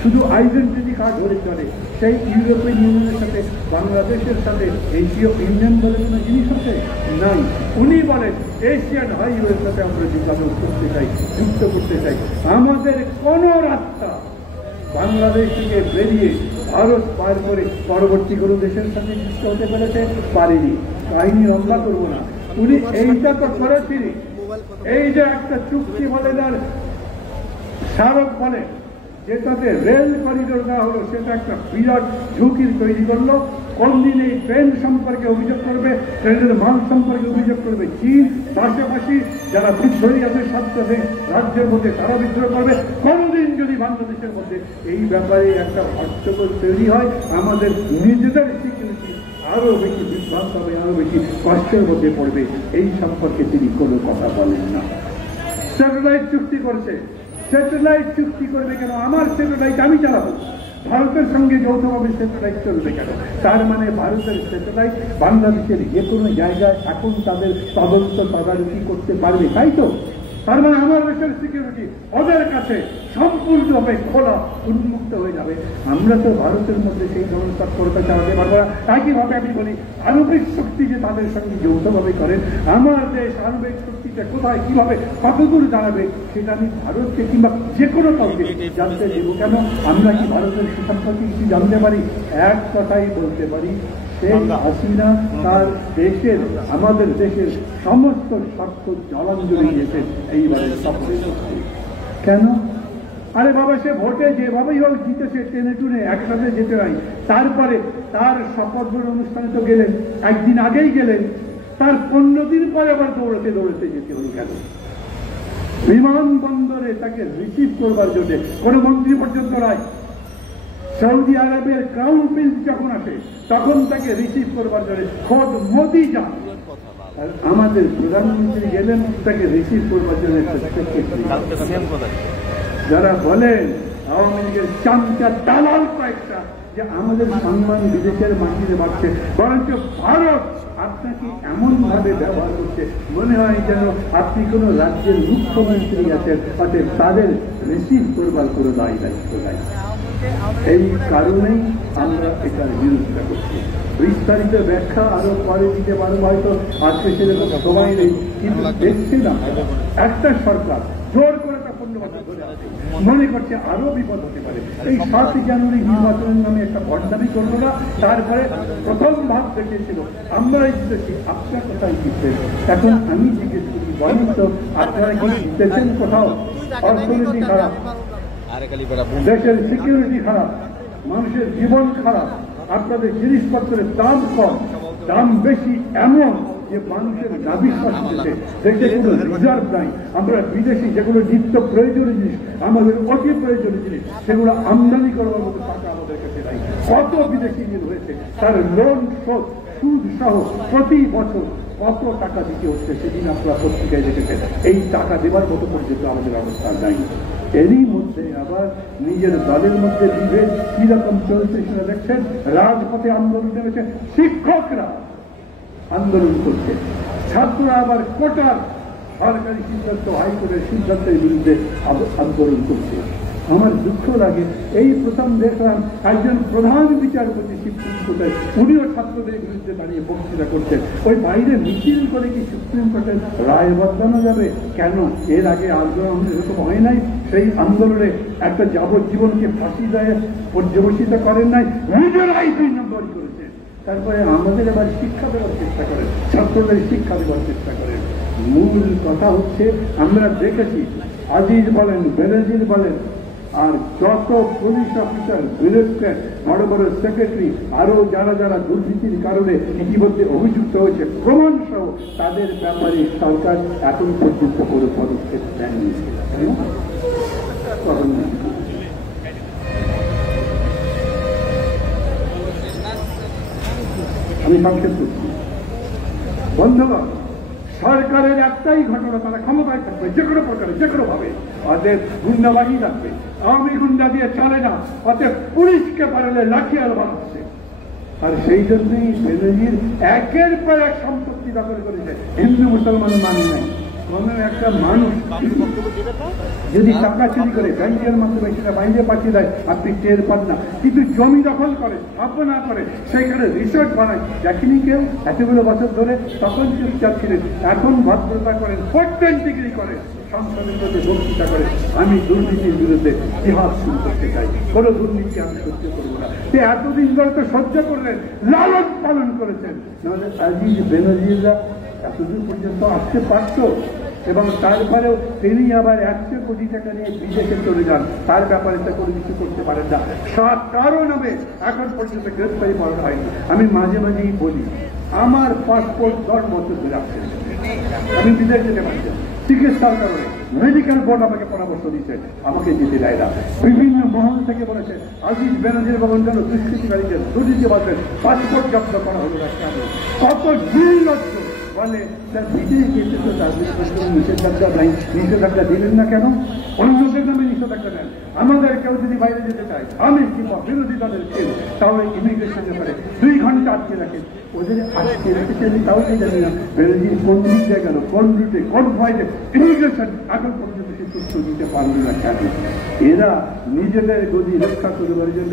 শুধু আইডেন্টিটি কার্ড ধরে চলে। সেই ইউরোপিয়ান ইউনিয়নের সাথে বাংলাদেশের সাথে এশীয় ইউনিয়ন বলে কোনো জিনিস আছে নাই। উনি বলেন এশিয়ান হাইওয়ের সাথে আমরা যোগাযোগ করতে চাই, যুক্ত করতে চাই। আমাদের কোন রাস্তা বাংলাদেশ থেকে বেরিয়ে ভারত পার করে পরবর্তী কোনো দেশের সাথে যুক্ত হতে পেরেছে? পারেনি। কাহিনী লম্বা করবো না, উনি এইটা তো করেছিলেন। এই যে একটা চুক্তি বলেন আর স্মারক বলেন, যেটাতে রেল করিডোর দেওয়া হলো, সেটা একটা বিরাট ঝুঁকির তৈরি করলো। কোনদিন এই ট্রেন সম্পর্কে অভিযোগ করবে, ট্রেনের মাল সম্পর্কে অভিযোগ করবে চীন, পাশাপাশি যারা বিদ্রোহী আছে সাতটা রাজ্যের মধ্যে তারা বিদ্রোহ করবে। কোনদিন যদি বাংলাদেশের মধ্যে এই ব্যাপারে একটা হট্টগোল তৈরি হয়, আমাদের নিজেদের সিকিউরিটি আরো বেশি বিভ্রান্ত হবে, আরো বেশি কষ্টের মধ্যে পড়বে। এই সম্পর্কে তিনি কোনো কথা বলেন না। স্যাটেলাইট চুক্তি করছে, স্যাটেলাইট চুক্তি করবে কেন? আমার স্যাটেলাইট আমি চালাবো, ভারতের সঙ্গে যৌথভাবে স্যাটেলাইট চলবে কেন? তার মানে ভারতের স্যাটেলাইট বাংলাদেশের যে কোনো জায়গায় এখন তাদের তদন্ত তদারকি করতে পারবে, তাই তো? তার মানে আমার দেশের সিকিউরিটি ওদের কাছে সম্পূর্ণভাবে খোলা, উন্মুক্ত হয়ে যাবে। আমরা তো ভারতের মধ্যে সেই ধরনের তৎপরতা চালাতে পারবো না। একইভাবে আমি বলি আণবিক শক্তি যে তাদের সঙ্গে যৌথভাবে করেন, আমার দেশ আণবিক শক্তিটা কোথায়, কিভাবে, কতদূর দাঁড়াবে, সেটা আমি ভারতকে কিংবা যে কোনো কাউকে জানতে দেব কেন? আমরা কি ভারতের সে সম্পর্কে কিছু জানতে পারি? এক কথাই বলতে পারি, শেখ হাসিনা তার দেশের, আমাদের দেশের সমস্ত স্বার্থ জলাঞ্জলি দিয়েছেন এইবারের শপথে। কেন? আরে বাবা, সে ভোটে যেভাবেই হোক জিতেছে, টেনে টুনে একসাথে যেতে হয়। তারপরে তার শপথ গ্রহণ অনুষ্ঠানে তো গেলেন, একদিন আগেই গেলেন, তার 15 দিন পরে আবার দৌড়তে দৌড়তে যেতে হল কেন? বিমানবন্দরে তাকে রিসিভ করবার জন্য কোন মন্ত্রী পর্যন্ত নয়। সৌদি আরবের ক্রাউন প্রিন্স যখন আসে তখন তাকে রিসিভ করবার জন্য খোদ মোদি যান, আর আমাদের প্রধানমন্ত্রী গেলেন তাকে রিসিভ করবার জন্য। যারা বলেন আওয়ামী লীগের চামচা দালাল কয়েকটা যে আমাদের সম্মান বিদেশের মাটিতে বাড়ছে, বরঞ্চ ভারত আপনাকে এমন ভাবে ব্যবহার করছে মনে হয় যেন আপনি কোন রাজ্যের মুখ্যমন্ত্রী আছেন, অতএব তাদের রিসিভ করবার কোনো দায় দায়িত্ব নাই। এই কারণেই আমরা এটার বিরোধিতা করছি। বিস্তারিত ব্যাখ্যা আরো পরে দিতে পারবো, হয়তো আজকে সেরকম সময় নেই। কিন্তু দেখছি না একটা সরকার জোর করে তা 15 বছর ধরে আছে, মনে করছে আরো বিপদ হতে পারে। এই 7 জানুয়ারি নির্বাচনের নামে একটা ভণ্ডামি করবো না, তারপরে প্রথম ভাগ দেখেছিল আমরাই জিতেছি, আপনার কোথায় জিতছেন? এখন আমি জিজ্ঞেস করি, বলেন তো আপনারা কি জিতেছেন কোথাও? অর্থনীতি খারাপ, দেশের সিকিউরিটি খারাপ, মানুষের জীবন খারাপ, আপনাদের জিনিসপত্রের দাম কম, দাম বেশি, এমন যে মানুষের নাবিশ্বাস হচ্ছে, দেশে কোনো রিজার্ভ নাই। আমরা বিদেশি যেগুলো নিত্য প্রয়োজনীয় জিনিস, আমাদের অতি প্রয়োজনীয় জিনিস, সেগুলো আমদানি করবার মতো টাকা আমাদের কাছে নাই। কত বিদেশি ঋণ হয়েছে, তার লোন শোধ, সুদ সহ প্রতি বছর কত টাকা দিতে হচ্ছে, সেদিন আপনারা পত্রিকায় দেখেছেন। এই টাকা দেবার মতো পর্যন্ত আমাদের অবস্থা নাই। এরই মধ্যে আবার নিজের দলের মধ্যে বিভেদ কিরকম চলছে সেটা দেখছেন। রাজপথে আন্দোলন নেমেছে, শিক্ষকরা আন্দোলন করছে, ছাত্ররা আবার কোটার সরকারি সিদ্ধান্ত, হাইকোর্টের সিদ্ধান্তের বিরুদ্ধে আন্দোলন করছে। আমার দুঃখ লাগে, এই প্রথম দেখলাম একজন প্রধান বিচারপতি সুপ্রিম কোর্টের, উনিও ছাত্রদের বিরুদ্ধে দাঁড়িয়ে বক্তৃতা করছেন। ওই বাইরে মিছিল করে কি সুপ্রিম কোর্টের রায় বদলানো যাবে? কেন? এর আগে আন্দোলন এরকম হয় নাই? সেই আন্দোলনে একটা যাবজ্জীবনকে ফাঁসি দেয় পর্যবেসিত করেন নাই, নিজেরাই 2 নম্বরই করেছে। তারপরে আমাদের এবার শিক্ষা দেওয়ার চেষ্টা করেন, ছাত্রদের শিক্ষা দেওয়ার চেষ্টা করেন। মূল কথা হচ্ছে, আমরা দেখেছি আজিজ বলেন, বেনজির বলেন, আর যত পুলিশ অফিসার, ব্যুরোক্র্যাট, বড় বড় সেক্রেটারি, আরো যারা যারা দুর্নীতির কারণে ইতিমধ্যে অভিযুক্ত হয়েছে প্রমাণ সহ, তাদের ব্যাপারে সরকার এখন পর্যন্ত কোনো পদক্ষেপ নেয়নি। আমি সংক্ষেপ করছি। বন্ধুগণ, সরকারের একটাই ঘটনা, তারা ক্ষমতায় থাকবে যে কোনো প্রকারে, যে কোনো ভাবে, ওদের গুন্ডাবাহিনী লাগবে। আওয়ামী গুন্ডা দিয়ে চলে না, অতএব পুলিশকে পারলে লাঠিয়াল বানাচ্ছে। আর সেই জন্যই বেনজির একের পর এক সম্পত্তি দখল করেছে। হিন্দু মুসলমান মানে নাই, কোন একটা মানুষ যদি টাকা চুরি করে ব্যাংকের মাধ্যমে সেটা বাইরে পাঠিয়ে দেয়, আপনি টের পান না। কিন্তু জমি দখল করে, স্থাপনা করে, সেইখানে রিসোর্ট বানায়, দেখেনি কেউ এতগুলো বছর ধরে। তখন চুপচাপ ছিলেন, এখন ভদ্রতা করেন, 4th ডিগ্রি করেন, সংসদের মধ্যে বক্তৃতা করে আমি দুর্নীতির বিরুদ্ধে জিহাদ শুরু করতে চাই, কোনো দুর্নীতি আমি সহ্য করবো না। এতদিন ধরে তো সহ্য করলেন, লালন পালন করেছেন, নাহলে আজিজ বেনজিররা এতদূর পর্যন্ত আসতে পারত। এবং তারপরেও তিনি আবার 100 কোটি টাকা নিয়ে বিদেশে চলে যান, তার ব্যাপারে তা কোনো কিছু করতে পারেন না। কারো নামে এখন পর্যন্ত গ্রেফতারি করা হয়নি। আমি মাঝে মাঝেই বলি, আমার পাসপোর্ট 10 বছর ধরে আসছে, আমি বিদেশ যেতে পারছি না। চিকিৎসার কারণে মেডিকেল বোর্ড আমাকে পরামর্শ দিচ্ছে, আমাকে যেতে দেয় না। বিভিন্ন মহল থেকে বলেছে আজিজ বেনজির বাবন যেন দুষ্কৃতিকারীদের, দুর্নীতিবাজদের পাসপোর্ট জব্দ করা হলো না। কেন? কত নির্লজ্জ! বলে তার বিদেশ যেতে তো তার নিষেধাজ্ঞা নাই, নিষেধাজ্ঞা দিলেন না কেন? অন্যদের নামে নিষেধাজ্ঞা দেন। আমাদের কেউ যদি বাইরে যেতে চায়, আমি কিংবা বিরোধী দলের কেউ, তাহলে ইমিগ্রেশন ব্যাপারে 2 ঘন্টা আটকে রাখে। ওদের আটকে রেখেছেন তাও কি জানি না। বেনজির কোন দিক দিয়ে গেল, কোন রুটে, কোন ভয়েতে ইমিগ্রেশন এখন পর্যন্ত সে তথ্য দিতে পারবে না। কেন? এরা নিজেদের গদি রক্ষা করবার জন্য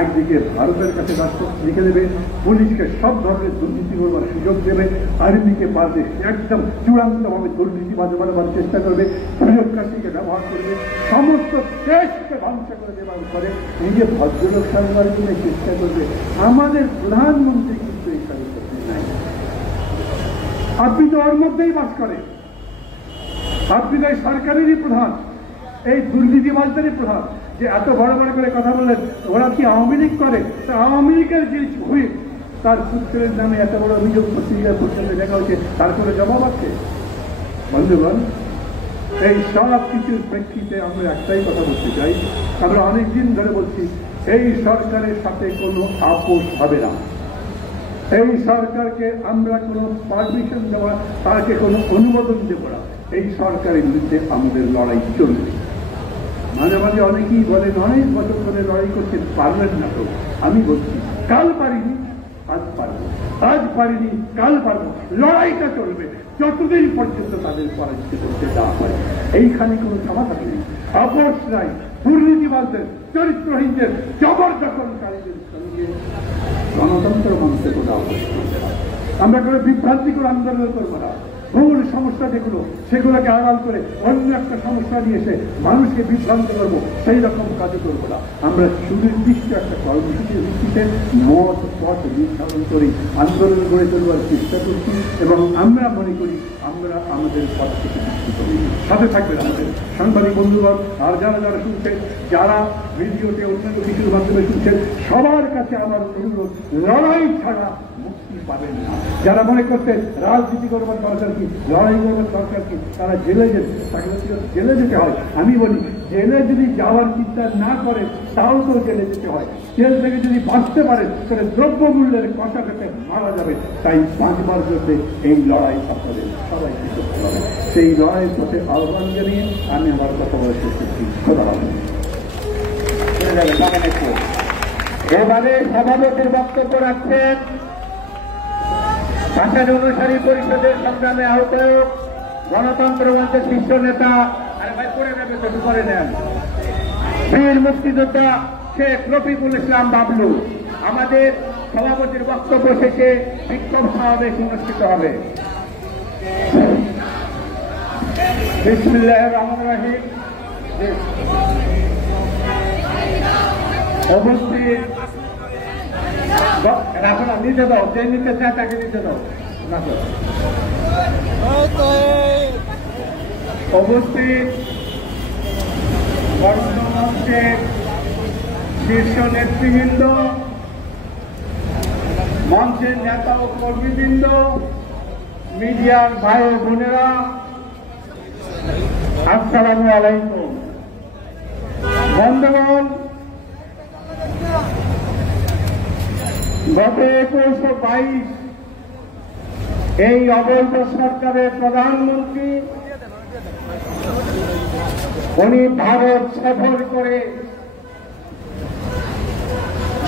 একদিকে ভারতের কাছে রাষ্ট্র লিখে দেবে, পুলিশকে সব ধরনের দুর্নীতি করবার সুযোগ দেবে, আর্মিকে পারবে একদম চূড়ান্তভাবে দুর্নীতিবাজ বানাবার চেষ্টা করবে, বিরোধকারীকে ব্যবহার করবে, সমস্ত দেশকে ধ্বংস করে দেওয়ার পরে নিজে ভদ্রলোক সারবার জন্য চেষ্টা করবে। আমাদের প্রধানমন্ত্রী কিন্তু এই কাজ করতে নাই। আপনি তো ওর মধ্যেই বাস করেন, আপনি তো এই সরকারেরই প্রধান, এই দুর্নীতিবাজদেরই প্রধান। যে এত বড় বড় করে কথা বললেন, ওরা কি আওয়ামী লীগ করে? আওয়ামী লীগের যে হুইপ, তার পুত্রের নামে এত বড় অভিযোগ পত্রিকার পর্যন্ত দেখা হচ্ছে, তার করে জবাব আছে। বন্ধুগণ, এই সব কিছুর প্রেক্ষিতে আমরা একটাই কথা বলতে চাই, আমরা অনেকদিন ধরে বলছি এই সরকারের সাথে কোনো আপোষ হবে না। এই সরকারকে আমরা কোনো পারমিশন দেওয়া, তাকে কোনো অনুমোদন দেব না। এই সরকারের বিরুদ্ধে আমাদের লড়াই চলবে। মাঝে মাঝে অনেকেই বলেন অনেক বছর ধরে লড়াই করছেন, পারবেন না তো। আমি বলছি কাল পারিনি, আজ পারবো, আজ পারিনি, কাল পারবো। লড়াইটা চলবে যতদিন পর্যন্ত তাদের পরাজিত করতে দেওয়া হয়। এইখানে কোনো সমাধান নেই, আপোষ নাই। দুর্নীতিবাদদের, চরিত্রহীনদের, জবরদখলকারীদের সঙ্গে গণতন্ত্র মানুষের কোনো আপোষ করতে হয়। আমরা কোনো বিভ্রান্তিকর আন্দোলন করবো না। ভুল সমস্যা যেগুলো, সেগুলোকে আড়াল করে অন্য একটা সমস্যা নিয়ে এসে মানুষকে বিভ্রান্ত করবো, সেই রকম কাজও করবো না। আমরা সুনির্দিষ্ট একটা কর্মসূচির ভিত্তিতে মত পথ নির্ধারণ করি, আন্দোলন গড়ে তোলবার চেষ্টা করছি এবং আমরা মনে করি আমরা আমাদের পথ থেকে মুক্তি করি। সাথে থাকবেন আমাদের সাংবাদিক বন্ধুগণ, আর যারা যারা শুনছেন, যারা ভিডিওতে অন্যান্য কিছুর মাধ্যমে শুনছেন, সবার কাছে আমার অনুরোধ, লড়াই ছাড়া মুক্তি পাবেন না। যারা মনে করছেন রাজনীতি করবার দরকার কি, লড়াই করবার দরকার কি, তারা জেলে যেতে, তাকে জেলে যেতে হয়। আমি বলি জেলে যদি যাওয়ার চিন্তা না করে, তাও তো জেলে যেতে হয়। জেল থেকে যদি বাঁচতে পারে, তাহলে দ্রব্যমূল্যের কষা পেতে মারা যাবে। তাই বাঁচবার জন্য এই লড়াই আপনাদের সবাইকে করতে হবে। সেই লড়াইয়ের পথে আহ্বান জানিয়ে আমি আমার কথা বলে শেষ করছি। এবারে সভাপতির বক্তব্য রাখছেন ভাষার অনুসারী পরিষদের সংগ্রামে আহ্বায়ক, গণতন্ত্র মঞ্চের শীর্ষ নেতা, করে নেন বীর মুক্তিযোদ্ধা শেখ রফিকুল ইসলাম বাবলু। আমাদের সভাপতির বক্তব্য শেষে বিক্ষোভ সমাবেশ অনুষ্ঠিত হবে। বিসমিল্লাহির রহমানির রহিম। উপস্থিত রাখো না, নিতে দাও, যে নিতে চায় তাকে নিতে দাও। উপস্থিত গণতন্ত্রের শীর্ষ নেতৃবৃন্দ, মঞ্চের নেতা ও কর্মীবৃন্দ, মিডিয়ার ভাই ও বোনেরা, আসসালামু আলাইকুম। বন্ধুগণ, গত 21 ও 22 এই অবৈধ সরকারের প্রধানমন্ত্রী উনি ভারত সফর করে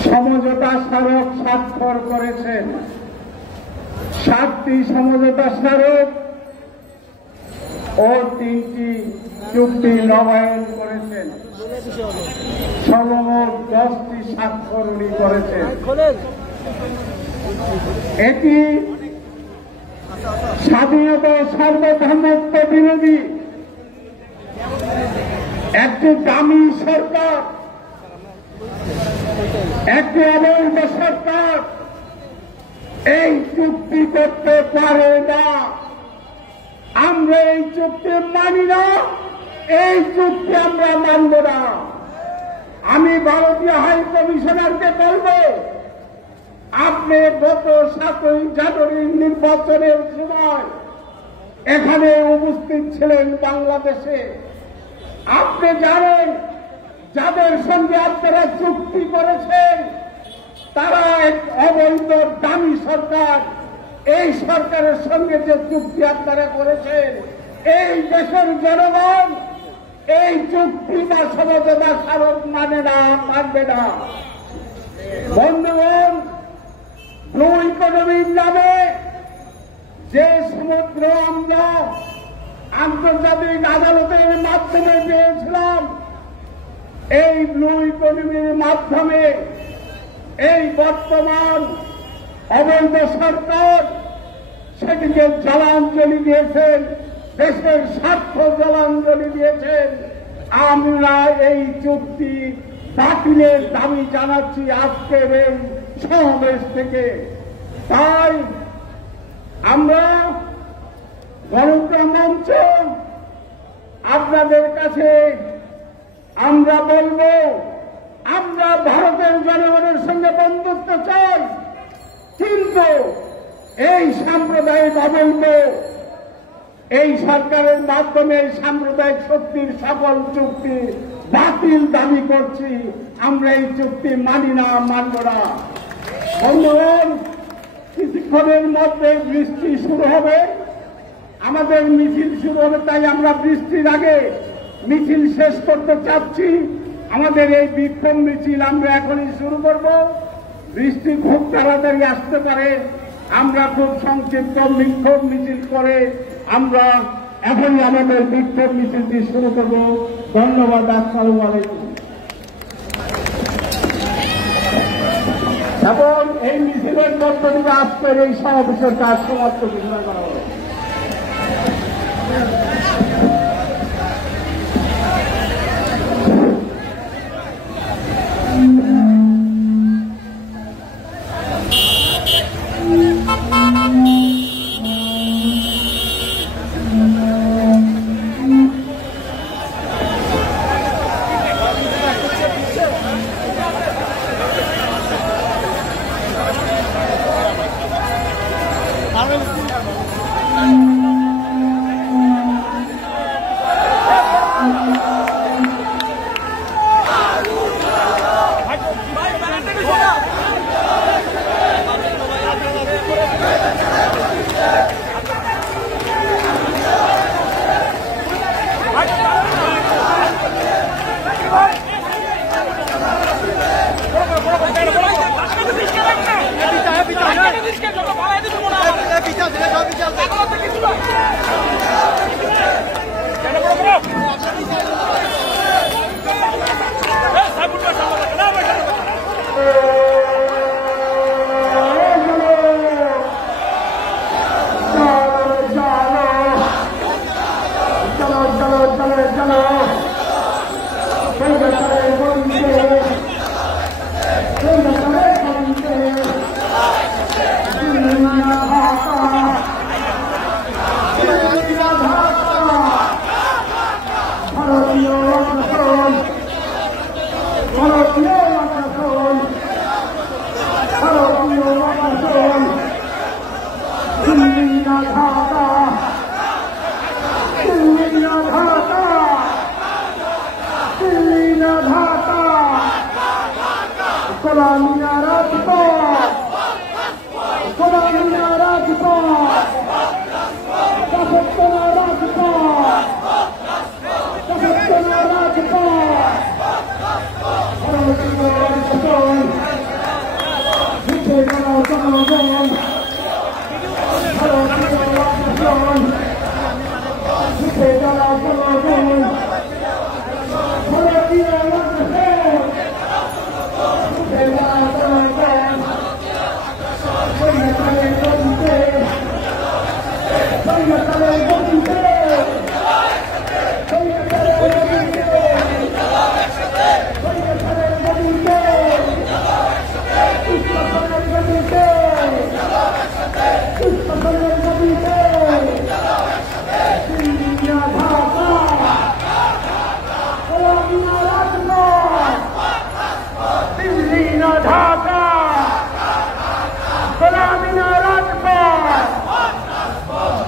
সমঝোতা স্মারক স্বাক্ষর করেছেন। 7টি সমঝোতা স্মারক ও 3টি চুক্তি নবায়ন করেছেন, সর্বমোট 10টি স্বাক্ষর উনি করেছেন। এটি স্বাধীনতা সার্বভৌমত্ব বিরোধী একটি দামি সরকার, একটি অবৈধ সরকার এই চুক্তি করতে পারে না। আমরা এই চুক্তি মানি না, এই চুক্তি আমরা মানব না। আমি ভারতীয় হাই কমিশনারকে বলব, আপনি গত 7ই জানুয়ারি নির্বাচনের সময় এখানে উপস্থিত ছিলেন বাংলাদেশে। আপনি জানেন যাদের সঙ্গে আপনারা চুক্তি করেছেন তারা এক অবৈধ দামি সরকার। এই সরকারের সঙ্গে যে চুক্তি আপনারা করেছেন, এই দেশের জনগণ এই চুক্তি বা সমঝোতা স্মারক মানে না, মানবে না। বন্ধুগণ, ব্লু ইকোনমির নামে যে সমুদ্র আমরা আন্তর্জাতিক আদালতের মাধ্যমে পেয়েছিলাম, এই ব্লু ইকোনমির মাধ্যমে এই বর্তমান অবৈধ সরকার সেটিকে জলাঞ্জলি দিয়েছেন, দেশের স্বার্থ জলাঞ্জলি দিয়েছেন। আমরা এই চুক্তি বাতিলের দাবি জানাচ্ছি আজকের এই সমাবেশ থেকে। তাই আমরা গণতন্ত্র মঞ্চ আপনাদের কাছে আমরা বলব, আমরা ভারতের জনগণের সঙ্গে বন্ধুত্ব চাই, কিন্তু এই সাম্প্রদায়িক অবৈধ এই সরকারের মাধ্যমে সাম্প্রদায়িক শক্তির সকল চুক্তি বাতিল দাবি করছি। আমরা এই চুক্তি মানি না, মানব না। বন্ধুগণ, কিছুক্ষণের মধ্যে বৃষ্টি শুরু হবে, আমাদের মিছিল শুরু হবে। তাই আমরা বৃষ্টির আগে মিছিল শেষ করতে চাচ্ছি। আমাদের এই বিক্ষোভ মিছিল আমরা এখনই শুরু করব। বৃষ্টি খুব তাড়াতাড়ি আসতে পারে, আমরা খুব সংক্ষিপ্ত বিক্ষোভ মিছিল করে আমরা এখনই আমাদের বিক্ষোভ মিছিলটি শুরু করব। ধন্যবাদ। আসসালামু আলাইকুম। এবং এই মিছিলের মধ্য থেকে আজকের এই সমাবেশের কাজ সমাপ্ত ঘোষণা করা হবে।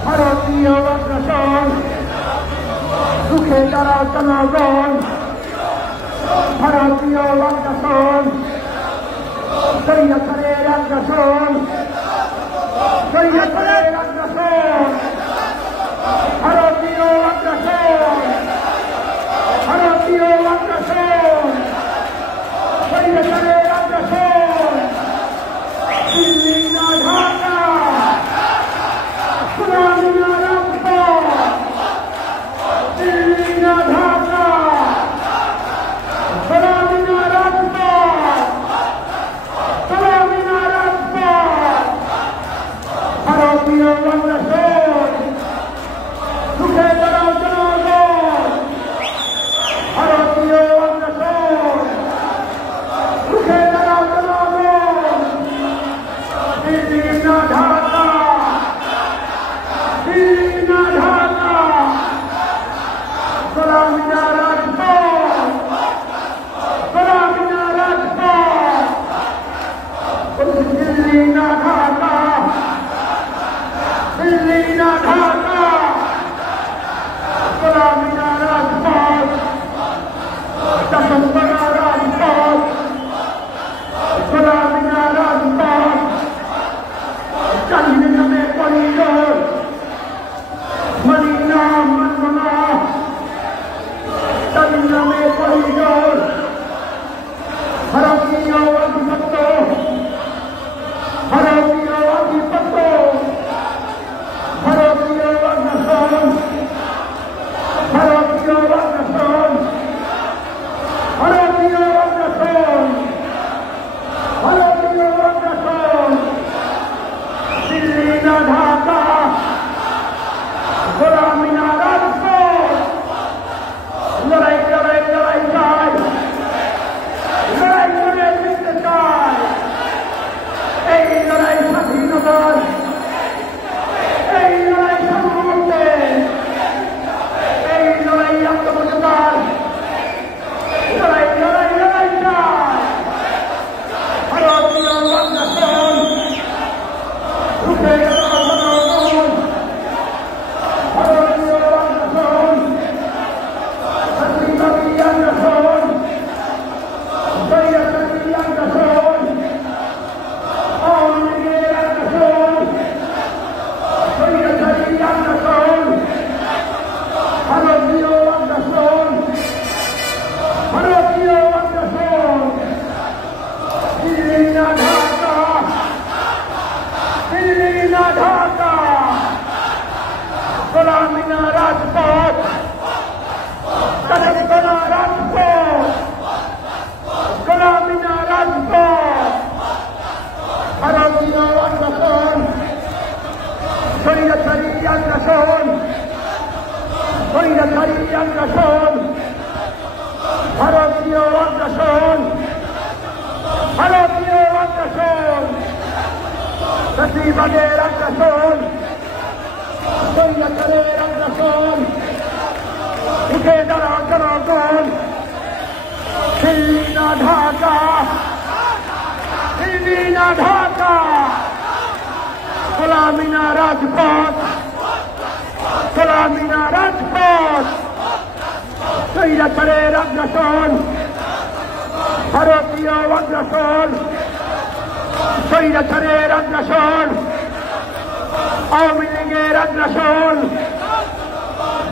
ভারতীয় অগ্রসর সুখে তারা জনগণ ভারতীয় অগ্রসর শরীয়তের অগ্রসর শরীয়তের অগ্রসর ভারতীয় অগ্রসর ভারতীয় অগ্রসর শরীয়তের অগ্রসর দিল্লি না ঢাকা গোলামি না রাজপথ দিল্লি না ঢাকা গোলামি না রাজপথ গোলামি না রাজপথ ভারতীয় অগ্রসর সুখে তারা জনগণ ভারতীয় অগ্রসর সুখে তারা জনগণ দিল্লি না ঢাকা দিল্লি না ঢাকা গোলামি না রাজপথ গোলামি না রাজপথ দিল্লি না ঢাকা দিল্লি না ঢাকা গোলামি না রাজপথ শাসন করা রাজপথ গোলামি না রাজপথ চালিয়ে নামে করিডোর মানি না মানব না চালিয়ে নামে করিডোর ভারতীয় আধিপত্য ভারতীয় আধিপত্য ভারতীয় অগ্রসর ভারতীয় অগ্রসর ভারতীয় অগ্রসর ভারতীয় অগ্রসর দিল্লি না ঢাকা গোলামি না রাজপথ লড়াই লড়াই লড়াই চাই লড়াই করে জিততে চাই এই লড়াই স্বাধীনতার এই লড়াই সার্বভৌমত্বের এই লড়াই আত্মমর্যাদার লড়াই লড়াই লড়াই চাই ভারতীয় অগ্রসর রুখে গেল জনগণ ভারতীয় অগ্রসর সত্যিকারী অগ্রসর শরীয়তের অগ্রসর আওয়ামী লীগের অগ্রসর শরীয়তের অগ্রসর ভারতীয় অগ্রসর ভারতীয় অগ্রসর দিল্লি না ঢাকা দিল্লি না ঢাকা গোলামি না রাজপথ শাসন করা রাজপথ গোলামি না রাজপথ ভারতীয় অগ্রসর শরীয়তের অগ্রসর শরীয়তের অগ্রসর ভারতীয় অগ্রসর ভারতীয় অগ্রসর ফ্যাসিবাদের অগ্রসর শরীয়তের অগ্রসর উঠে দাঁড়া জনগণ দিল্লি না ঢাকা দিল্লি না ঢাকা গোলামি না রাজপথ গোলামি না রাজপথ শরীয়তের অগ্রসর ভারতীয় অগ্রসর শরীয়তের অগ্রসর আওয়ামী লীগের অগ্রসর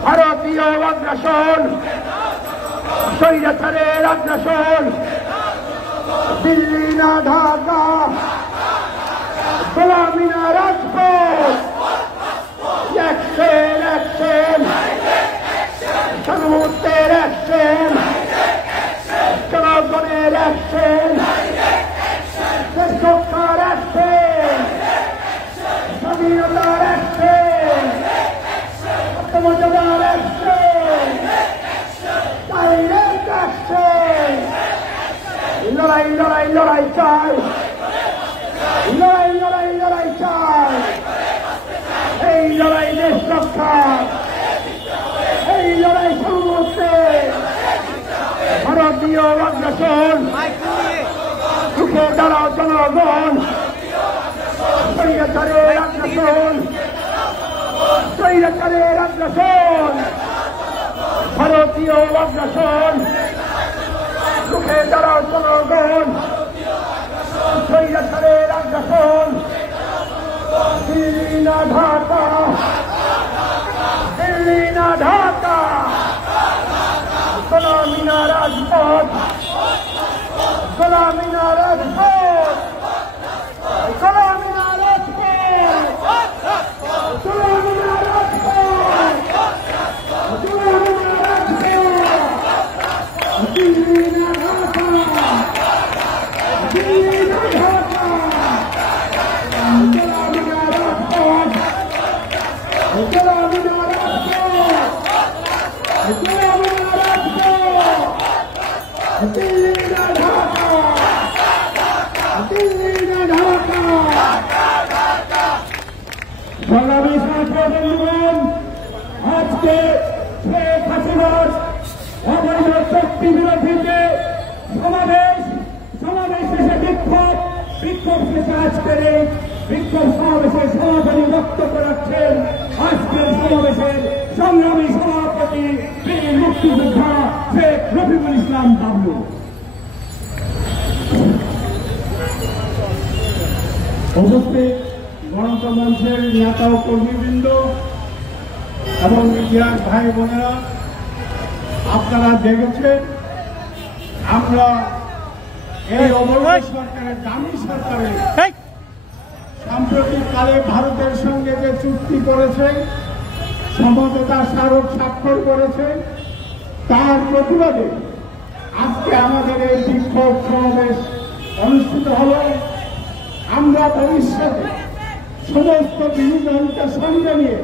ভারতীয় অগ্রসর শরীয়তের অগ্রসর দিল্লি না ঢাকা গোলামি না রাজপথ অ্যাকশন অ্যাকশন স্বাধীনতার অ্যাকশন, আত্মমর্যাদার অ্যাকশন, ডাইরেক্ট অ্যাকশন। লড়াই লড়াই লড়াই চাই, লড়াই লড়াই লড়াই চাই। এই লড়াই দেশ রক্ষা, এই লড়াই সমুদ্রে ভারতীয় আগ্রাসন রুখে দাঁড়াও জনগণ। স্বৈরাচারের আগ্রাসন, স্বৈরাচারের আগ্রাসন, ভারতীয় আগ্রাসন রুখে দাঁড়াও জনগণ। স্বৈরাচারের আগ্রাসন, দিল্লি না ঢাকা, দিল্লি না ঢাকা, গোলামি না রাজপথ, গোলামি না রাজপথ, গোলামি না রাজপথ, গোলামি না রাজপথ, গোলামি না রাজপথ। দিল্লি না ঢাকা, দিল্লি না ঢাকা, গোলামি না রাজপথ, গোলামি না রাজপথ, গোলামি না রাজপথ। দিল্লি না ঢাকা, দিল্লি না ঢাকা। সংগ্রামী ছাত্রবন্ধুগণ, আজকে শেখ হাসিনার অবৈধ শক্তি বিরোধীতে সমাবেশ শেষে বিক্ষোভ শেষে আজকের এই বিক্ষোভ সমাবেশে সমাধানী বক্তব্য রাখছেন আজকের সমাবেশের সংগ্রামী সভাপতি বীর মুক্তিযোদ্ধা শেখ রফিকুল ইসলাম বাবলু। উপস্থিত গণতন্ত্র মঞ্চের নেতা ও কর্মীবৃন্দ এবং মিডিয়ার ভাই বোনেরা, আপনারা দেখেছেন আমরা এই অবৈধ সরকারের দামি সরকারের সাম্প্রতিককালে ভারতের সঙ্গে যে চুক্তি করেছে, সমঝোতা স্মারক স্বাক্ষর করেছে, তার প্রতিবাদে আজকে আমাদের এই বিক্ষোভ সমাবেশ অনুষ্ঠিত হল। আমরা ভবিষ্যতে সমস্ত বিরোধীকে সঙ্গে নিয়ে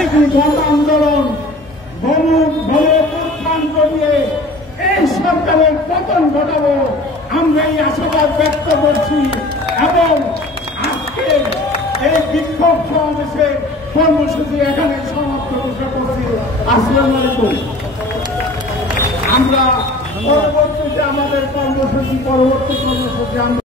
একটি গণ আন্দোলন গণপ্রত্যান করিয়ে এই সরকারের পতন ঘটাবো, আমরা এই আশাবাদ ব্যক্ত করছি। এবং আজকে এই বিক্ষোভ সমাবেশে কর্মসূচি এখানে সমাপ্ত ঘোষণা করছি। আসসালামু আলাইকুম। আমরা পরবর্তীতে আমাদের কর্মসূচি আমরা